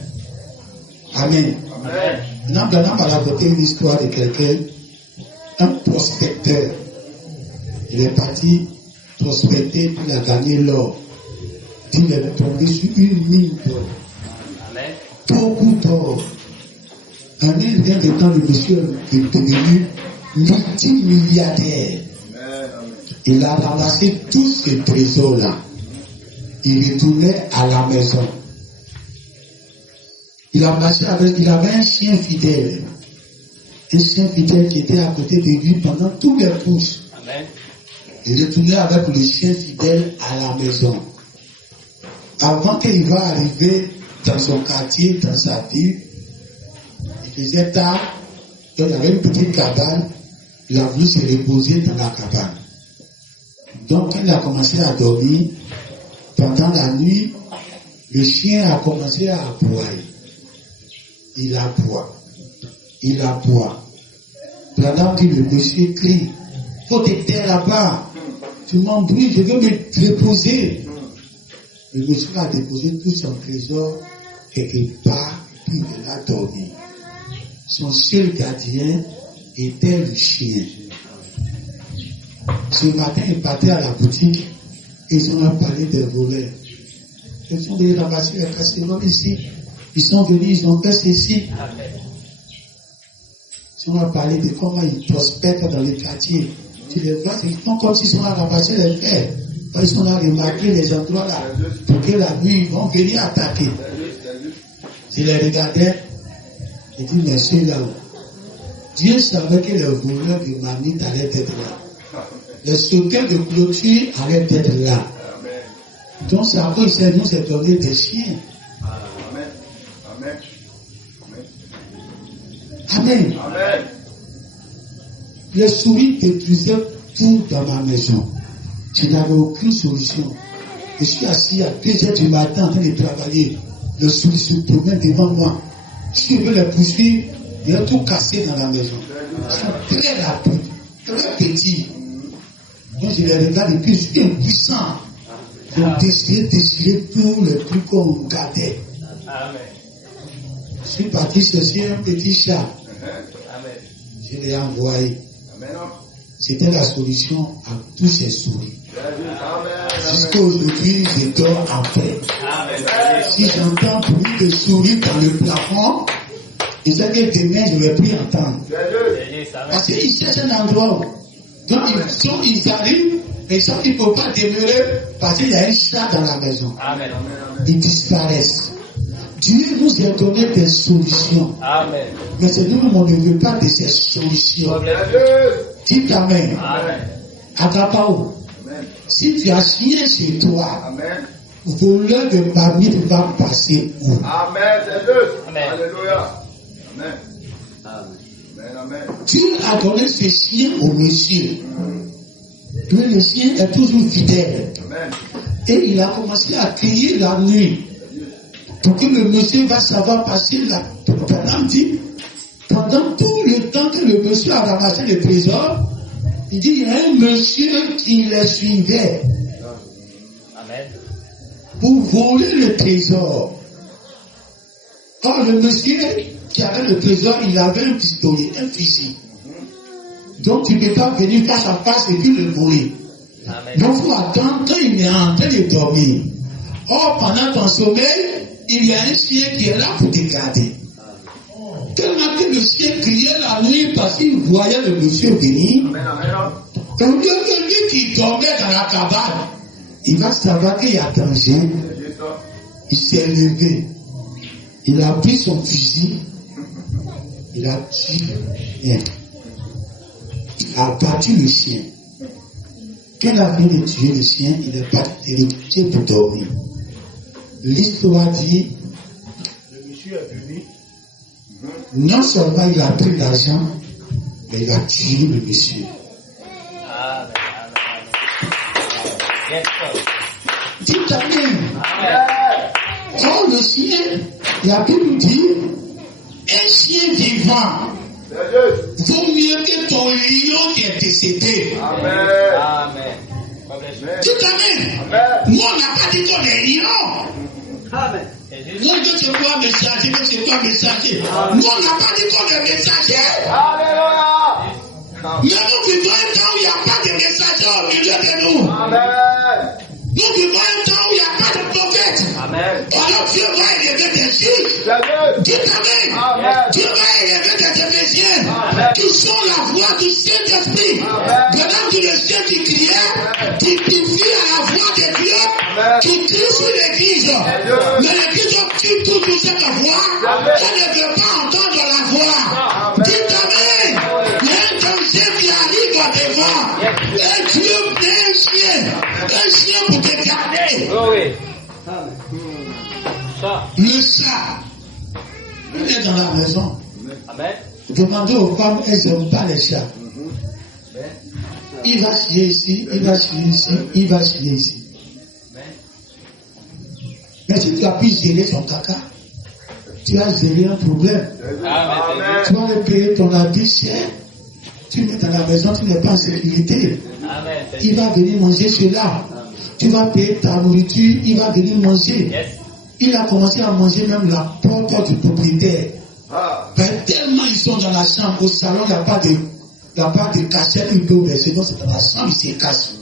Amen. Amen. Maintenant, Branham va raconter une histoire de quelqu'un, un prospecteur. Il est parti prospecter, puis il a gagné l'or. Il est tombé sur une mine d'or. Amen. Beaucoup d'or. En un rien de temps, le monsieur est devenu multimilliardaire. Il a ramassé tous ces trésors-là. Il retournait à la maison. Il avait un chien fidèle. Un chien fidèle qui était à côté de lui pendant tous les courses. Amen. Il retournait avec le chien fidèle à la maison. Avant qu'il va arriver dans son quartier, dans sa ville, il faisait tard, donc il y avait une petite cabane, il a voulu se reposer dans la cabane. Donc quand il a commencé à dormir, pendant la nuit, le chien a commencé à aboyer. Il aboie. Il aboie. Pendant que le monsieur crie, faut te taire là-bas. Tu m'embrouilles, je veux me reposer. Le monsieur a déposé tout son trésor quelque part, puis il a dormi. Son seul gardien était le chien. Ce matin, il partait à la boutique et ils ont parlé des voleurs. Ils ont venus ramasser les casseroles ici. Ils sont venus, ils ont fait ceci. Ils ont parlé de comment ils prospèrent dans les quartiers. Tu les vois, ils font comme s'ils sont à ramasser les fers. Ils sont là à remarquer les endroits là. Pour que la nuit, ils vont venir attaquer. Je les regardais. J'ai dit, mais ceux-là, Dieu savait que les voleurs de Mamite allaient être là. Les sauteurs de clôture allaient être là. Donc, ça va, il nous a donné des chiens. Amen. Amen. Amen. Amen. Les souris détruisaient tout dans ma maison. Je n'avais aucune solution. Je suis assis à 2 heures du matin en train de travailler. Les souris se promènent devant moi. Si je veux les poursuivre, ils ont tout cassé dans la maison. Ils sont très rapides, très petits. Moi, je les regarde et puis je suis impuissant. Ils ont déchiré tous les trucs qu'on gardait. Amen. Je suis parti chercher un petit chat. Amen. Je l'ai envoyé. Amen. C'était la solution à tous ces souris. Amen. Jusqu'à aujourd'hui, je dors en paix. Amen. Si j'entends bruit de souris dans le plafond, je sais que demain, je ne vais plus entendre. Parce qu'ils cherchent un endroit. Donc, ils arrivent, mais ça, ils ne peuvent pas demeurer parce qu'il y a un chat dans la maison. Amen. Ils disparaissent. Dieu nous a donné des solutions. Amen. Mais c'est nous-mêmes, on ne veut pas de ces solutions. Dites Amen. Amen. Agapao. Si tu as chien chez toi, Amen. voleur de Mamite va passer où? Amen. C'est juste. Amen. Alléluia. Amen. Amen. Amen. Dieu a donné ce chien au monsieur. Mais le chien est toujours fidèle. Amen. Et il a commencé à crier la nuit. Pour que le monsieur va savoir passer la... Pendant tout le temps que le monsieur a ramassé le trésor, il dit, il y a un monsieur qui les suivait Amen. pour voler le trésor. Or, le monsieur qui avait le trésor, il avait un pistolet, un fusil. Donc, tu ne peux pas venir face à face et puis le voler. Amen. Donc, il faut attendre quand il est en train de dormir. Or, pendant ton sommeil, il y a un chien qui est là pour te garder. Tellement que le chien criait la nuit parce qu'il voyait le monsieur venir. Amen. Amen. Donc, lui qui dormait dans la cabane, il va savoir qu'il y a danger. Il s'est levé. Il a pris son fusil. Il a tué le chien. Il a battu le chien. Quand il a fini de tuer le chien, il est parti le coucher pour dormir. L'histoire dit, le monsieur est venu. Non seulement il a pris l'argent, mais il a tué le monsieur. Amen. Amen. Yes, sir. Dites Amen. Amen. Or le chien, la Bible dit, un chien vivant vaut mieux que ton lion qui est décédé. Amen. Amen. God bless Dites Amen. Nous, on n'a pas dit qu'on est lion. Amen. Moi, je sais pas messager, je sais pas messager. Nous, on n'a pas dit qu'on est messager. Alléluia. Mais nous vivons un temps où il n'y a pas de messager au milieu de nous. Amen. Nous vivons un temps où il n'y a pas de prophète. Amen. Alors Dieu va élever des juges. Dites Amen. Amen. Dieu va élever des Éphésiens qui sont la voix du Saint-Esprit. Pendant que le ciel qui criait, qui fut à la voix de Dieu, qui crie sur l'église. Mais l'église tue toute cette voix. Elle ne veut pas entendre la voix. Dites Amen. Il y a un danger qui arrive devant. Un Dieu, un chien pour te garder. Oh oui. Ça. Le chat, il est dans la maison. Amen. Demandez aux femmes, elles n'aiment pas les chats. Il va chier ici, il va chier ici, il va chier ici. Mais si tu as pu gérer son caca, tu as géré un problème. Amen. Tu vas payer ton habit cher. Tu mets dans la maison, tu n'es pas en sécurité. Amen. Il va venir manger cela. Tu vas payer ta nourriture, il va venir manger. Yes. Il a commencé à manger même la porte du propriétaire. Ben, tellement ils sont dans la chambre, au salon, il n'y a pas de cachette, il peut ouvrir. Sinon, c'est dans la chambre, il se cache.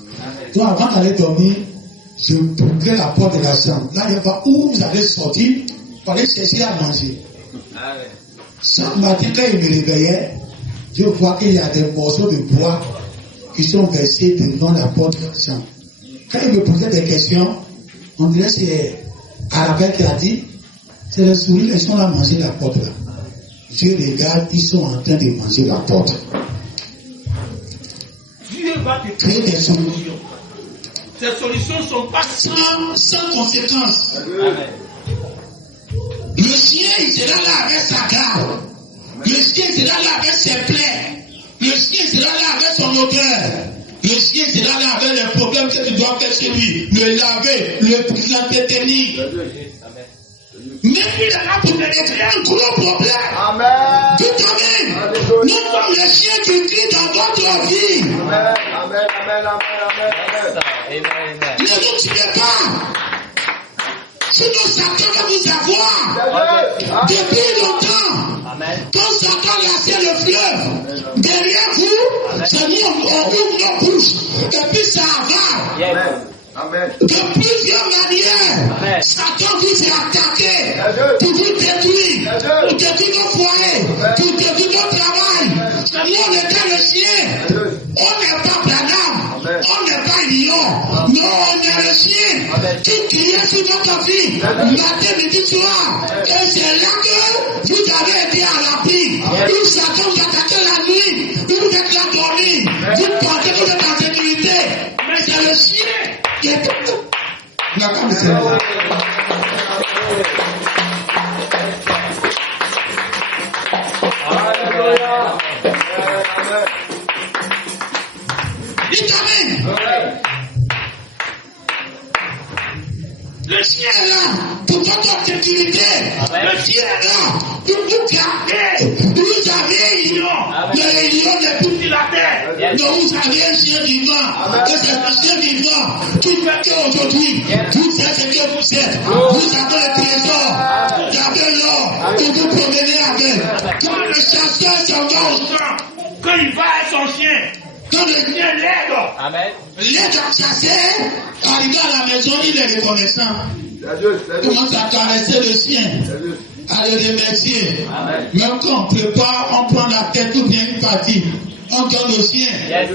Donc, avant d'aller dormir, je ouvrais la porte de la chambre. Là, il y a où vous allez sortir pour aller chercher à manger. Amen. Chaque matin, quand il me réveillait, je vois qu'il y a des morceaux de bois qui sont versés devant la porte de la chambre. Quand il me posait des questions, on dirait que c'est Arabelle qui a dit, c'est les souris, ils sont là à manger la porte là. Je regarde, ils sont en train de manger la porte. Dieu va te créer des solutions. Ces solutions ne sont pas Sans conséquence. Amen. Le chien, il sera là avec sa garde. Le chien sera là avec ses plaies. Le chien sera là avec son odeur. Le chien sera là avec les problèmes que tu dois faire chez lui. Le laver, l'entretenir. Amen. Mais il est là pour te créer un gros problème. Amen. Dites Amen. Nous sommes les chiens qui crient dans votre vie. Amen. Amen. Amen. Amen. Ça. Amen. Ne nous tuez pas. Sinon Satan va vous avoir. Depuis longtemps. Amen. Quand Satan laissait le fleuve derrière vous, c'est nous on ouvre nos bouches. Et puis ça avale. Yes. Amen. De plusieurs manières, Amen. Satan vous a attaqué pour vous détruire, pour détruire nos foyers, pour détruire notre travail. Nous, on était le chien. On n'est pas Branham, on n'est pas lion. Non, on est le chien qui criait sur notre vie, matin, midi, soir. Et c'est là que vous avez été à l'abri. Où Satan vous attaquait la nuit, où vous êtes là dormi, vous pensez que vous êtes en sécurité. Mais c'est le chien. La femme c'est là. Alléluia. Dites Amen. Le chien est là pour votre sécurité. Le chien est là pour vous garder. Vous avez un lion. Mais le lion n'est plus sur la terre. Donc vous avez un chien vivant. Et c'est un chien vivant qui fait qu'aujourd'hui, vous êtes ce que vous êtes. Vous avez le trésor. Vous avez l'or. Et vous promenez avec. Quand le chasseur s'en va au champ, quand il va avec son chien, quand le chien l'aide, Amen. l'aide à chasser, arrivé à la maison, il est reconnaissant. Il commence à caresser le chien, à le remercier. Amen. Même quand on prépare, on prend la tête ou bien une partie, on donne au chien. Yes.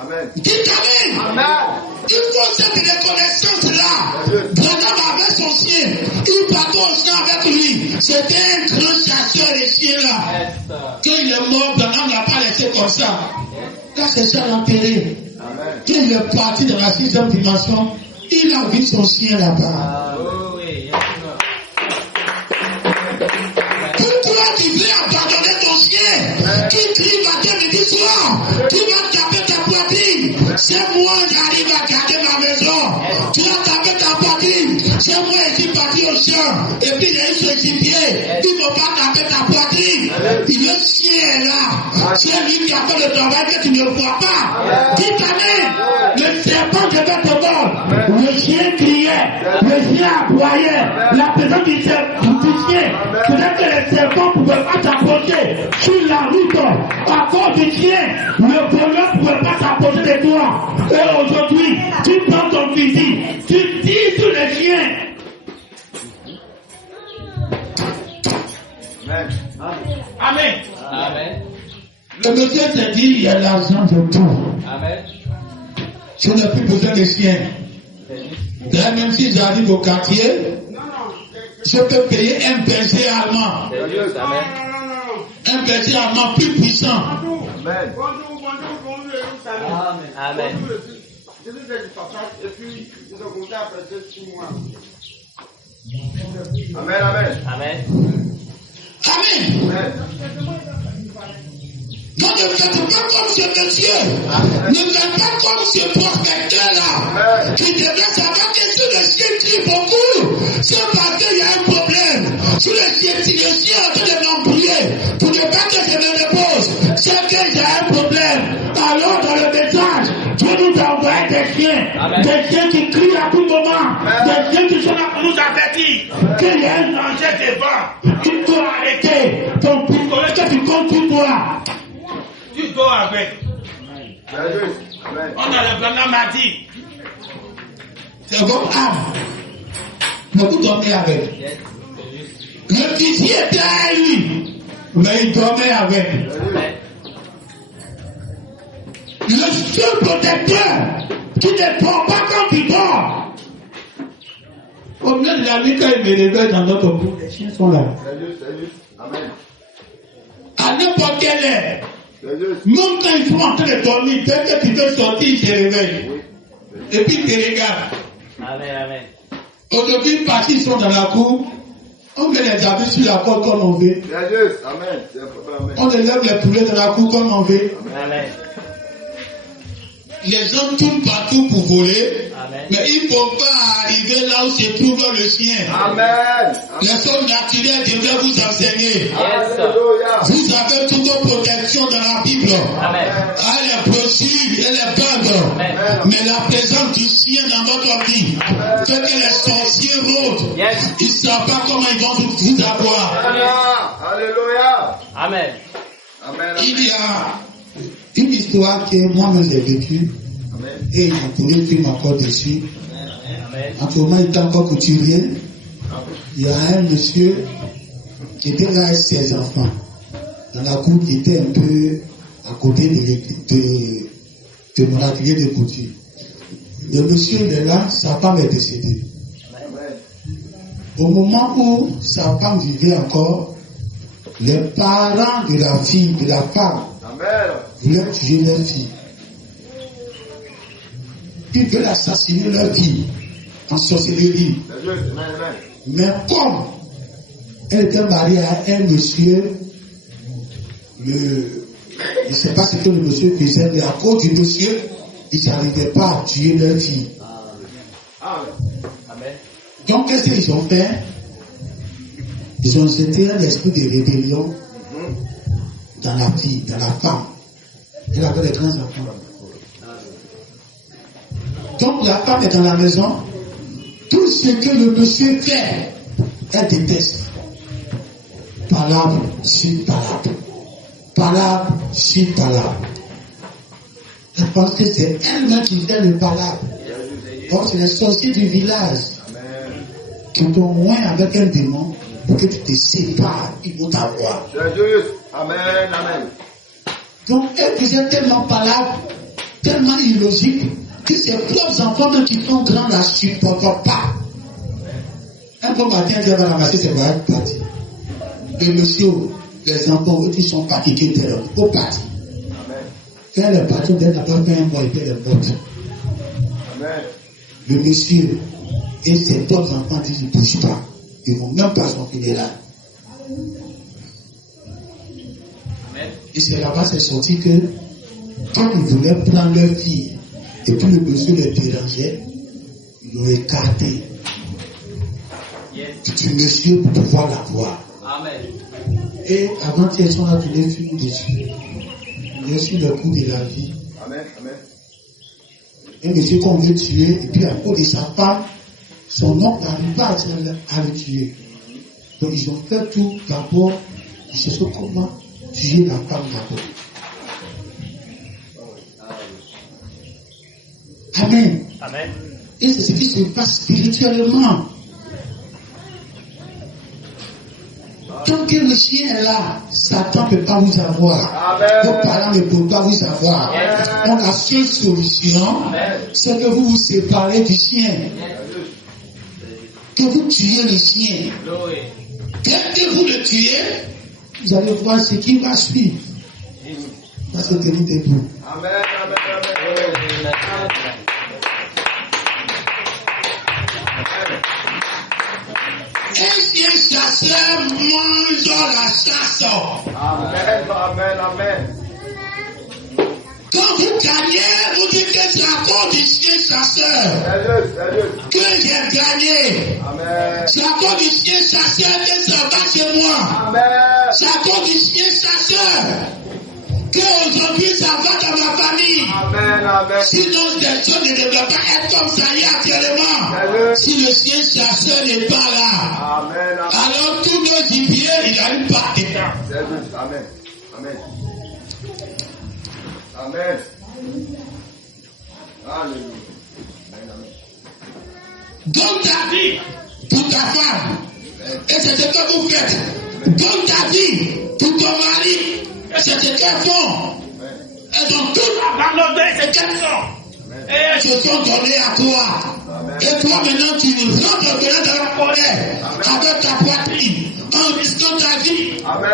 Amen. Dites Amen. Amen. Il faut cette reconnaissance-là. Branham avait son chien. Il partait au champ avec lui. C'était un grand chasseur de chiens-là. Yes. Quand il est mort, Branham ne l'a pas laissé comme ça. Quand c'est ça l'enterré. Amen. Quand il est parti dans la 6e dimension, il a vu son chien là-bas. Oh oui. Pourquoi tu veux abandonner ton chien qui crie matin, midi, soir? Tu vas taper ta poitrine. C'est moi, j'arrive à garder ma maison. Tu vas taper ta poitrine. C'est moi, je suis parti au champ. Et puis, il y a une société. Il ne faut pas taper ta poitrine. Le chien est là. C'est lui qui a fait le travail que tu ne vois pas. Dites Amen. je vais te voir, le chien criait, le chien aboyait, la présence du chien, peut-être que les serpents ne pouvaient pas t'approcher sur la route à cause du chien, le voleur ne pouvait pas s'approcher de toi. Et aujourd'hui, tu prends ton fusil, tu tires sur les chiens. Amen. Amen. Le monsieur s'est dit, il y a l'argent de tout. Amen. Je n'ai plus besoin de chiens. Là, même si j'arrive au quartier, je peux payer un berger allemand. C'est juste. Amen. Un berger allemand plus puissant. Amen. Amen. Amen, amen. Amen. Amen. Amen. Donc ne faites pas comme ce monsieur. Ne faites pas comme ce prospecteur-là. Qui devrait savoir que si le chien tire beaucoup, c'est parce qu'il y a un problème. Si le chien est en train de m'embrouiller, pour ne pas que je me repose, c'est que j'ai un problème. Alors dans le message, Dieu nous a envoyé des chiens qui crient à tout moment, des chiens qui sont là pour nous avertir qu'il y a un danger devant. Tu dois arrêter ton pistolet que tu comptes sur toi. Tu go avec. Amen. On a le Branham m'a dit. C'est comme âme. Mais vous dormez avec. Le fusil était à lui. Mais il dormait avec. Amen. Le seul protecteur qui ne prend pas comme il dort. Au milieu de la nuit, quand il me réveille dans notre cour, les chiens sont là. Amen. À n'importe quelle heure. C'est Même quand ils sont en train de dormir, dès que tu veux sortir, ils se réveillent. Et puis ils te regardent. Amen. Amen. Aujourd'hui, parce qu'ils sont dans la cour, on met les habits sur la porte comme on veut. C'est juste. Amen. C'est amen. On élève les poulets dans la cour comme on veut. Amen. Les gens tournent partout pour voler. Amen. Mais il ne faut pas arriver là où se trouve le chien. Amen. Les choses naturelles, je vais vous enseigner. Yes. Alléluia. Vous avez toutes vos protections dans la Bible. Amen. Elle est possible, elle est bonne. Amen. Mais la présence du chien dans votre vie fait que les sorciers rôdent. Yes. Ils ne savent pas comment ils vont vous avoir. Alléluia. Amen. Amen. Il y a une histoire que moi-même j'ai vécue et il a tourné le film encore dessus. Amen. En ce moment, il était encore couturier. Il y a un monsieur qui était là avec ses enfants dans la cour qui était un peu à côté de mon atelier de couture. Le monsieur il est là, sa femme est décédée. Au moment où sa femme vivait encore, les parents de la fille, de la femme, voulaient tuer leur fille. Ils veulent assassiner leur fille en sorcellerie. Mais comme elle était mariée à un monsieur, je ne sais pas ce que le monsieur faisait, mais à cause du monsieur, ils n'arrivaient pas à tuer leur fille. Amen. Donc qu'est-ce qu'ils ont fait? Ils ont jeté un esprit de rébellion dans la fille, dans la femme. Elle avait des grands enfants. Donc la femme est dans la maison. Tout ce que le monsieur fait, elle déteste. Palabre sur palabre. Palabre sur palabre. Elle pense que c'est elle-même qui fait le palabre. Donc c'est les sorciers du village qui t'ont moins avec un démon pour que tu te sépares. Ils vont t'avoir. Amen. Amen. Donc elle faisait tellement palabre, tellement illogique, que ses propres enfants même qui sont grands la supportent pas. Un bon matin, elle va ramasser ses bagages partis. Le monsieur, les enfants, eux, ils sont fatigués de leur au parti. Quand elle est partie, elle n'a pas fait un mois, elle est morte. Le monsieur et ses propres enfants disent, ils ne bougent pas. Ils ne vont même pas son funérail. Et c'est là-bas, c'est sorti que, quand ils voulaient prendre leur fille, et puis le monsieur les dérangeait, ils l'ont écarté du monsieur pour pouvoir la voir. Amen. Et avant qu'ils sont là, tous les films dessus. Ils ont su le coup de la vie. Amen. Amen. un monsieur qu'on veut tuer, et puis à cause de sa femme, son oncle n'arrive pas à le tuer. Donc ils ont fait tout d'abord, ils se sont comment tuer la femme d'abord. Amen. Amen. Et c'est ce qui se passe spirituellement. Tant que le chien est là, Satan ne peut pas vous avoir. Vos parents ne peuvent pas vous avoir. On a seule solution, c'est que vous vous séparez du chien. Que vous tuez le chien. Dès que vous le tuez, vous allez voir ce qui va suivre. On va se tenir debout. Amen, amen, amen. Un chien chasseur mange la chasse. Amen, amen, amen. Quand vous gagnez, vous dites que c'est à cause du chien chasseur que j'ai gagné. Amen. C'est à cause du chien chasseur que ça va chez moi. Amen. C'est à cause du chien chasseur que aujourd'hui ça va dans ma famille. Amen, amen. Sinon, des choses ne devraient pas être comme ça y est actuellement. Si le chien chasseur n'est pas là, Amen, amen. alors tous nos gibiers, il n'arrive pas dedans. C'est juste. Amen. Amen. Amen. Alléluia. Amen, amen. Donne ta vie pour ta femme. Et c'est ce que vous faites. Donne ta vie pour ton mari. Et c'est ce qu'elles font. Elles ont tout abandonné ce qu'elles font. Et elles se sont données à toi. Et toi maintenant tu rentres dans la colère avec ta poitrine en risquant ta vie. Amen.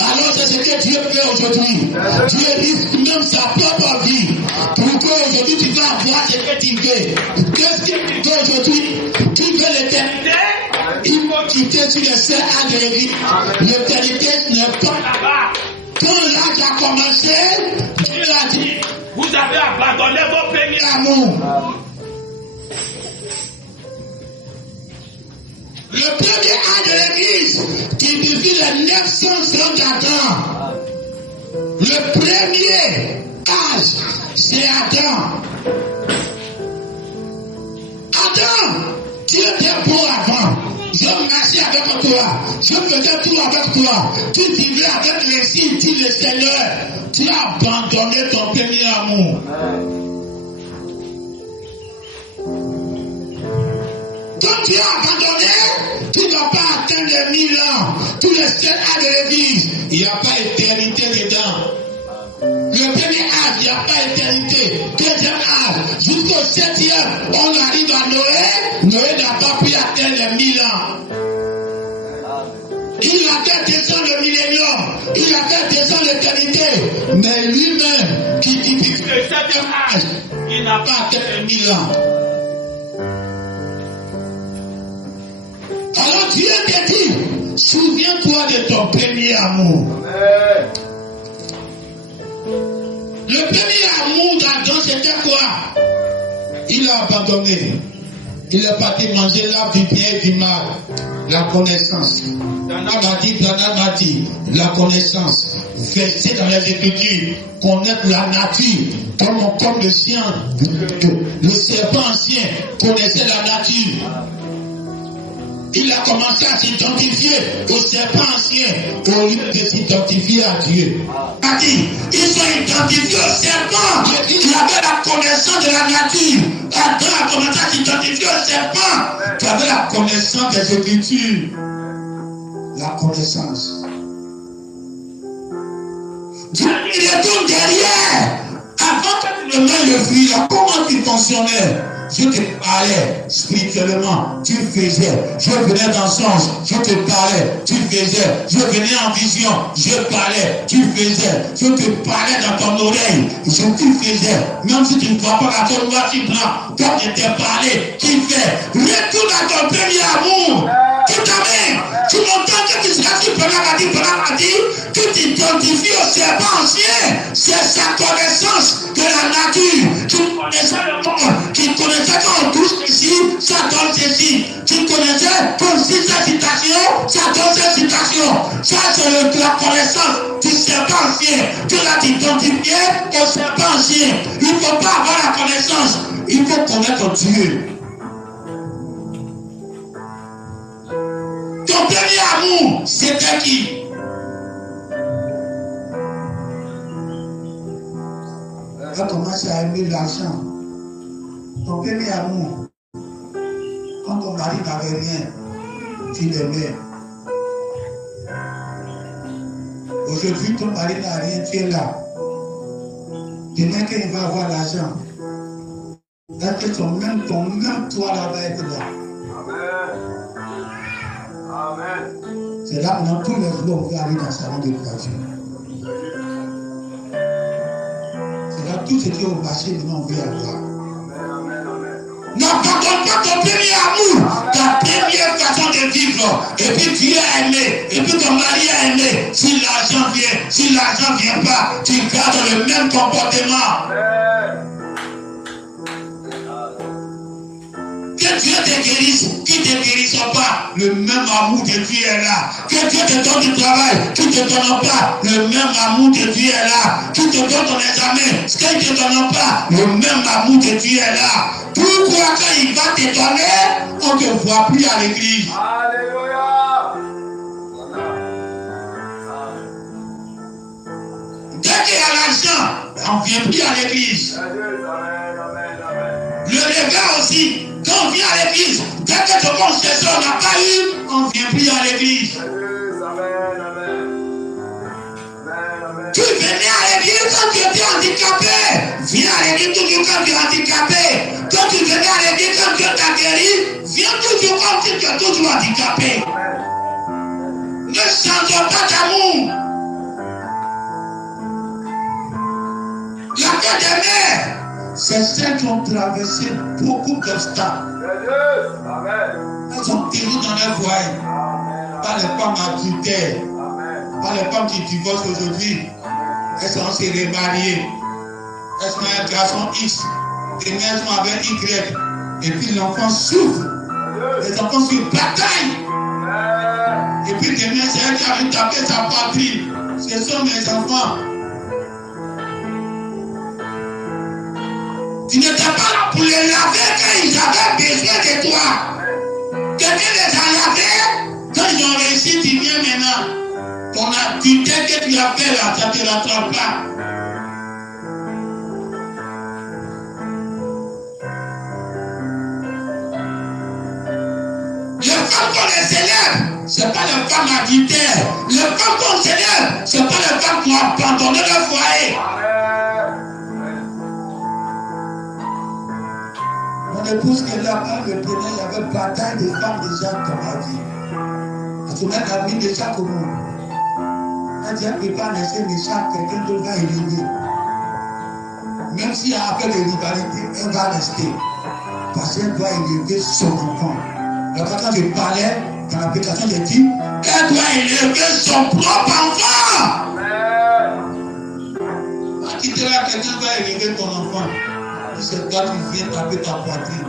Alors c'est ce que Dieu fait aujourd'hui. Dieu risque même sa propre vie pour qu'aujourd'hui tu vas avoir ce que tu veux. Qu'est-ce que tu veux aujourd'hui? Tu veux l'éternité? Il faut quitter sur le ciel à l'église. L'éternité n'est pas là-bas. Quand l'âge a commencé, Dieu a dit, vous avez abandonné vos premiers amours. Le premier âge de l'église qui vit les 900 ans d'Adam. Le premier âge, c'est Adam. Adam, tu étais beau avant. Je marchais avec toi. Je faisais tout avec toi. Tu vivais avec les signes, dit le Seigneur. Tu as abandonné ton premier amour. Quand tu as abandonné, tu ne vas pas atteindre les 1000 ans. Tous les 7 ans de l'église, il n'y a pas éternité dedans. Le premier âge, il n'y a pas éternité. Deuxième âge, jusqu'au 7e, on arrive à Noé. Noé n'a pas pu atteindre les 1000 ans. Il a fait descendre le millénium. Il a fait descendre l'éternité. Mais lui-même, qui typifie le 7e âge, il n'a pas atteint les 1000 ans. Alors Dieu te dit, souviens-toi de ton premier amour. Amen. Le premier amour d'Adam, c'était quoi? Il a abandonné. Il est parti manger l'arbre du bien et du mal. La connaissance. Dana m'a dit, la connaissance. Versé dans les Écritures, connaître la nature. Comme le chien, le serpent ancien connaissait la nature. Il a commencé à s'identifier au serpent ancien au lieu de s'identifier à Dieu. A dit, ils sont identifiés au serpent. Il avait la connaissance de la nature. Adam a commencé à s'identifier au serpent qui avait la connaissance des Écritures. La connaissance. Dieu il retourne derrière. Avant que le mal le fuit, comment tu fonctionnais? Je te parlais spirituellement, tu faisais, je venais dans le sens, je te parlais, tu faisais, je venais en vision, je parlais, tu faisais, je te parlais dans ton oreille, tu faisais, même si tu ne vois pas la ton noir, tu prends, quand je t'ai parlé, tu fais, retourne à ton premier amour, tout à même, tu m'entends que tu seras sur Penamadi, tu t'identifies au serpent ancien, c'est sa connaissance de la nature, tu connaissais le monde, tu connaissais quand on touche ici, ça donne ses ceci. Tu connaissais que si cette citation, ça donne cette citation. Ça, c'est la connaissance du serpent ancien. Tu l'as identifié au serpent ancien. Il ne faut pas avoir la connaissance. Il faut connaître Dieu. Ton premier amour, c'était qui? Tu as commencé à aimer l'argent. Ton premier amour, quand ton mari n'avait rien, tu l'aimais. Aujourd'hui, ton mari n'a rien, tu es là. Demain, quand il va avoir l'argent, est-ce que ton même toi là va être là? Amen. C'est là maintenant tous les jours on veut aller dans le salon de coiffure. C'est là tout ce qui est au marché maintenant on veut avoir. N'abandonne pas ton premier amour, ta première façon de vivre. Et puis Dieu a aimé, et puis ton mari a aimé. Si l'argent vient pas, tu gardes le même comportement. Que Dieu te guérisse, qu'il ne te guérisse pas, le même amour de Dieu est là. Que Dieu te donne du travail, qu'il ne te donne pas, le même amour de Dieu est là. Qu'il te donne ton examen, qu'il ne te donne pas, le même amour de Dieu est là. Pourquoi quand il va te donner, on ne te voit plus à l'église? Alléluia. Dès qu'il y a l'argent, on ne vient plus à l'église. Le regard aussi. Quand on vient à l'église, dès que ton concession n'a pas eu, on ne vient plus à l'église. Tu venais à l'église quand tu étais handicapé. Viens à l'église toujours quand tu es handicapé. Quand tu venais à l'église quand tu t'a guéri, viens toujours quand tu es toujours handicapé. Ne change pas d'amour. La vie des mères, c'est celles qui ont traversé beaucoup d'obstacles. Elles ont tenu dans leur foyer. Pas les femmes adultères. Pas les femmes qui divorcent aujourd'hui. Elles sont se remariées. Elles sont un garçon X. Demain elles sont avec Y. Et puis l'enfant souffre. Les enfants se bataillent. Et puis demain c'est elle qui a taper sa patrie. Ce sont mes enfants. Tu n'étais pas là pour les laver quand ils avaient besoin de toi. Quelqu'un les a lavés. Quand ils ont réussi, tu viens maintenant. Ton activité que tu as fait là, ça ne te rattrape pas. Les femmes qu'on les célèbre, ce n'est pas les femmes adultères. Les femmes qu'on célèbre, ce n'est pas les femmes qui ont abandonné leur foyer. Mon épouse qui est là, quand le prenait, il y avait bataille des femmes déjà dans ma vie. Parce que même la vie déjà comment. Elle dit, elle ne peut pas laisser méchant, quelqu'un d'autre va élever. Même s'il y a un peu de rivalité, elle va rester. Parce qu'elle doit élever son enfant. Alors quand je parlais, dans l'application, j'ai dit, elle doit élever son propre enfant. Quand tu te là, quelqu'un va élever ton enfant. C'est toi qui viens taper ta poitrine.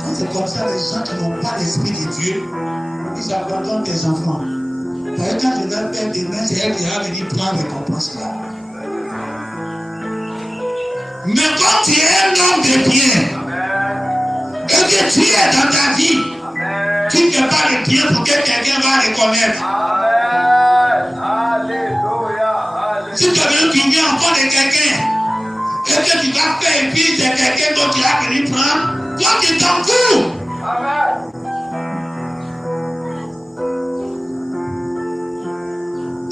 Quand c'est comme ça, les gens qui n'ont pas l'esprit de Dieu, ils abandonnent tes enfants. Par exemple, je vais faire des mains, c'est elle qui va venir prendre récompense là. Mais quand tu es un homme de bien, et que tu es dans ta vie, tu ne fais pas le bien pour que quelqu'un va reconnaître. Si tu veux tu viens encore de quelqu'un, et que tu vas faire une vie de quelqu'un dont tu vas venir prendre, toi tu t'en fous.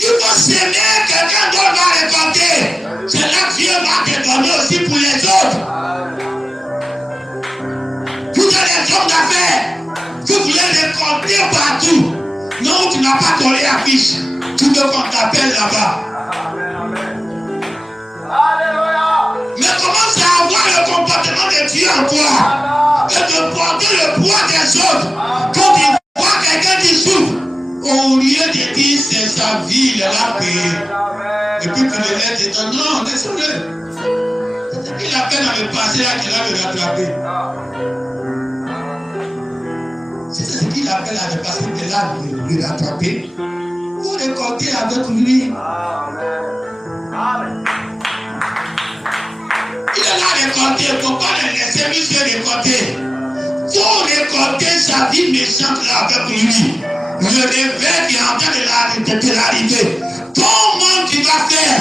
Il faut s'aimer, quelqu'un d'autre va récolter. C'est là que Dieu va te donner aussi pour les autres. Vous êtes les hommes d'affaires, vous voulez les compter partout. Non, tu n'as pas collé affiche. Tu veux qu'on t'appelle là-bas. Mais commence à avoir le comportement de Dieu en toi et de porter le poids des autres. Quand tu vois quelqu'un qui souffre, au lieu de dire c'est sa vie, il l'a payé. Et puis tu le laisses dire non, désolé. Il a fait dans le passé là qu'il a le rattraper. C'est ce qu'il appelle à le passé qu'il a le rattraper. Vous récoltez avec lui. Amen. Il est là récolté. Pourquoi le laisser lui se récolter? Vous récoltez sa vie méchante là avec lui. Le réveil qui est en train de l'arriver. Comment tu vas faire?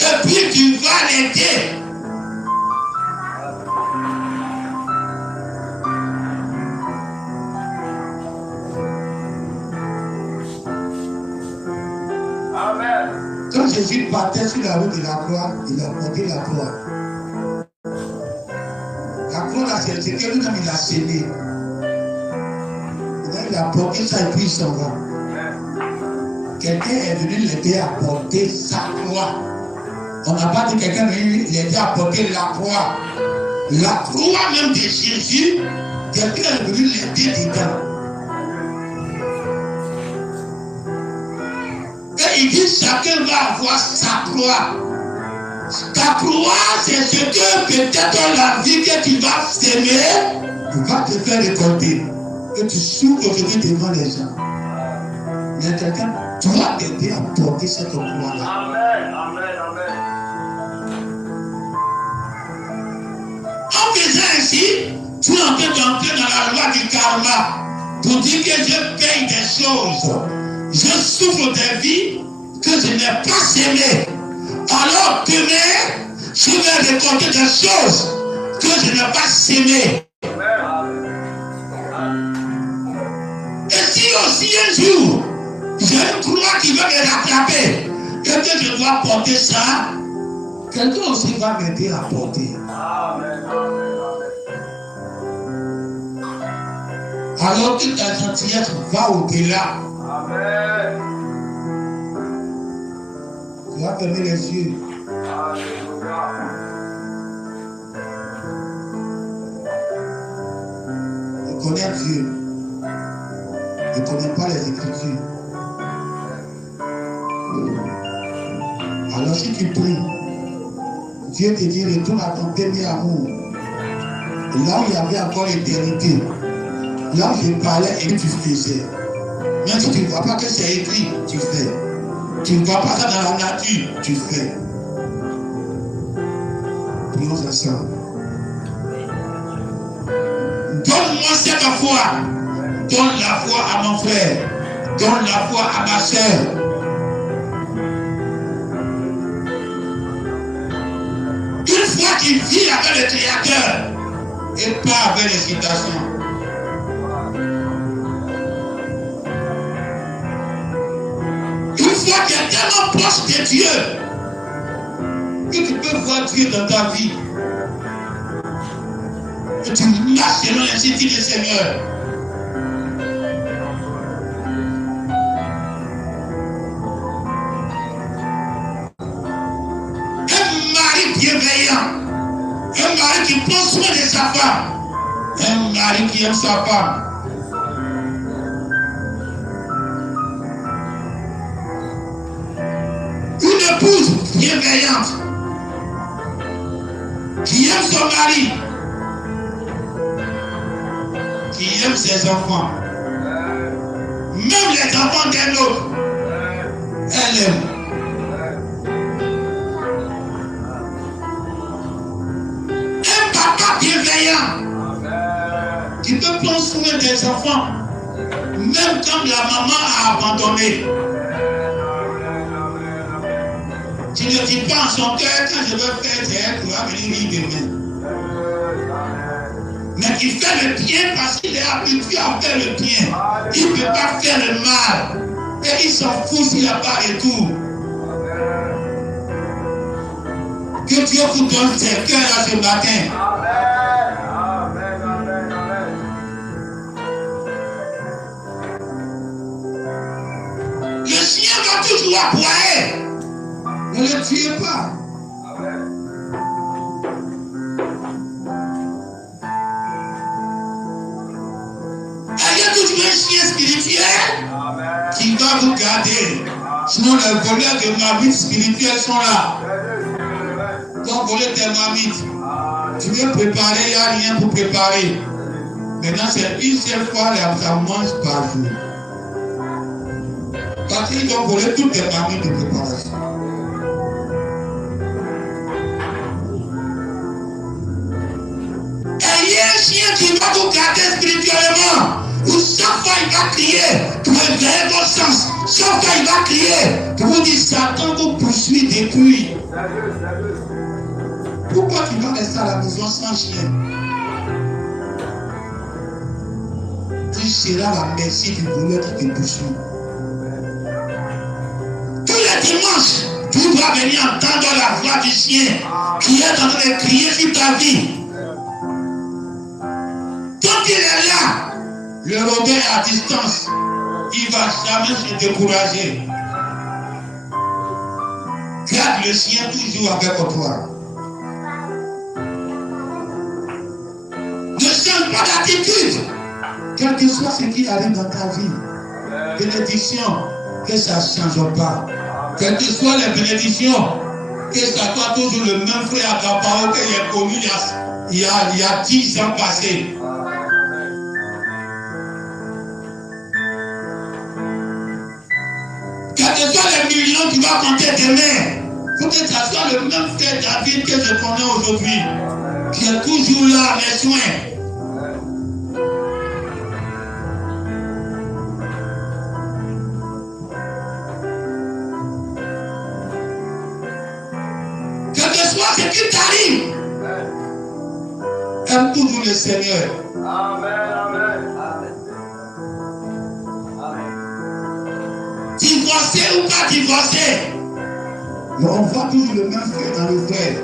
Et puis tu vas l'aider. Amen. Quand Jésus partait sur la route de la croix, il a porté la croix. La croix là, c'est ce que lui-même il a sémé. Il a porté ça et puis il s'en va. Quelqu'un est venu l'aider à porter sa croix. On n'a pas dit quelqu'un est venu l'aider à porter la croix. La croix même de Jésus, quelqu'un est venu l'aider dedans. Et il dit chacun va avoir sa croix. Ta croix, c'est ce que peut-être la vie que tu vas s'aimer va te faire récolter. Et tu souffres aujourd'hui devant les gens. Mais quelqu'un doit t'aider à porter cette croix-là. Amen. En faisant ainsi, tu es en train d'entrer dans la loi du karma. Pour dire que je paye des choses. Je souffre des vies que je n'ai pas aimées. Alors demain, je vais récolter des choses que je n'ai pas aimées. Et si aussi un jour, j'ai une croix qui va me rattraper et que je dois porter ça, quelqu'un aussi va m'aider à porter. Alors que ta gentillesse va au-delà. Amen. Tu vas fermer les yeux. Alléluia. Je connais Dieu. Je ne connais pas les Écritures. Alors si tu pries, Dieu te dit retourne à ton premier amour. Là où il y avait encore l'éternité. Là où je parlais et tu faisais. Même si tu ne vois pas que c'est écrit, tu fais. Tu ne vois pas ça dans la nature, tu fais. Prions ensemble. Donne-moi cette foi. Donne la foi à mon frère. Donne la foi à ma soeur. Une foi qui vit avec le Créateur et pas avec les citations. Une foi qui est tellement proche de Dieu que tu peux voir Dieu dans ta vie. Et tu marches selon l'institut du Seigneur. Un mari bienveillant. Un mari qui prend soin de sa femme. Un mari qui aime sa femme. Une épouse bienveillante qui aime son mari, qui aime ses enfants, même les enfants d'un autre, elle aime. Un papa bienveillant qui peut prendre soin des enfants, même quand la maman a abandonné. Tu ne dis pas en son cœur quand je veux faire, c'est elle qui va venir vivre demain. Mais qui fait le bien parce qu'il est habitué à faire le bien. Il ne peut pas faire le mal. Et il s'en fout s'il n'y a pas retour. Que Dieu vous donne ses cœurs là ce matin. Le chien va toujours aboyer. Ne le tuez pas. Ayez toujours un chien spirituel qui va vous garder. Sinon, les voleurs de marmites spirituelles sont là. Pour voler tes marmites. Tu veux préparer, il n'y a rien pour préparer. Maintenant, c'est une seule fois, ça mange par jour. Parce qu'ils ont volé toutes les familles de préparation. Ayez un chien qui va vous garder spirituellement. Où chaque fois il va crier pour éveiller vos sens. Chaque fois il va crier pour vous dire Satan vous poursuit depuis. Pourquoi tu vas rester à la maison sans chien? Tu seras la merci du voleur qui te poursuit. Tous les dimanches, tu dois venir entendre la voix du chien qui est en train de crier sur ta vie. Tant qu'il est là, le robot est à distance. Il ne va jamais se décourager. Garde le chien toujours avec toi. Ne change pas d'attitude. Quel que soit ce qui arrive dans ta vie. Bénédiction, que ça ne change pas. Quelles que soient les bénédictions, que ça soit toujours le même frère à ta parole que j'ai connu il y a 10 ans passés. Quels que soient les millions que tu vas compter demain, il faut que ça soit le même frère David que je connais aujourd'hui, qui est toujours là à mes soins. Quel que soit ce qui t'arrive, aime toujours le Seigneur. Amen, amen. Divorcé ou pas divorcé, mais on voit toujours le même frère dans le frère.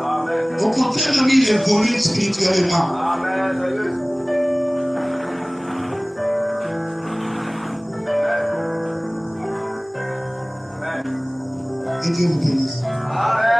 Amen. Au contraire, même il évolue spirituellement. Amen. Et Dieu vous bénisse. Amen.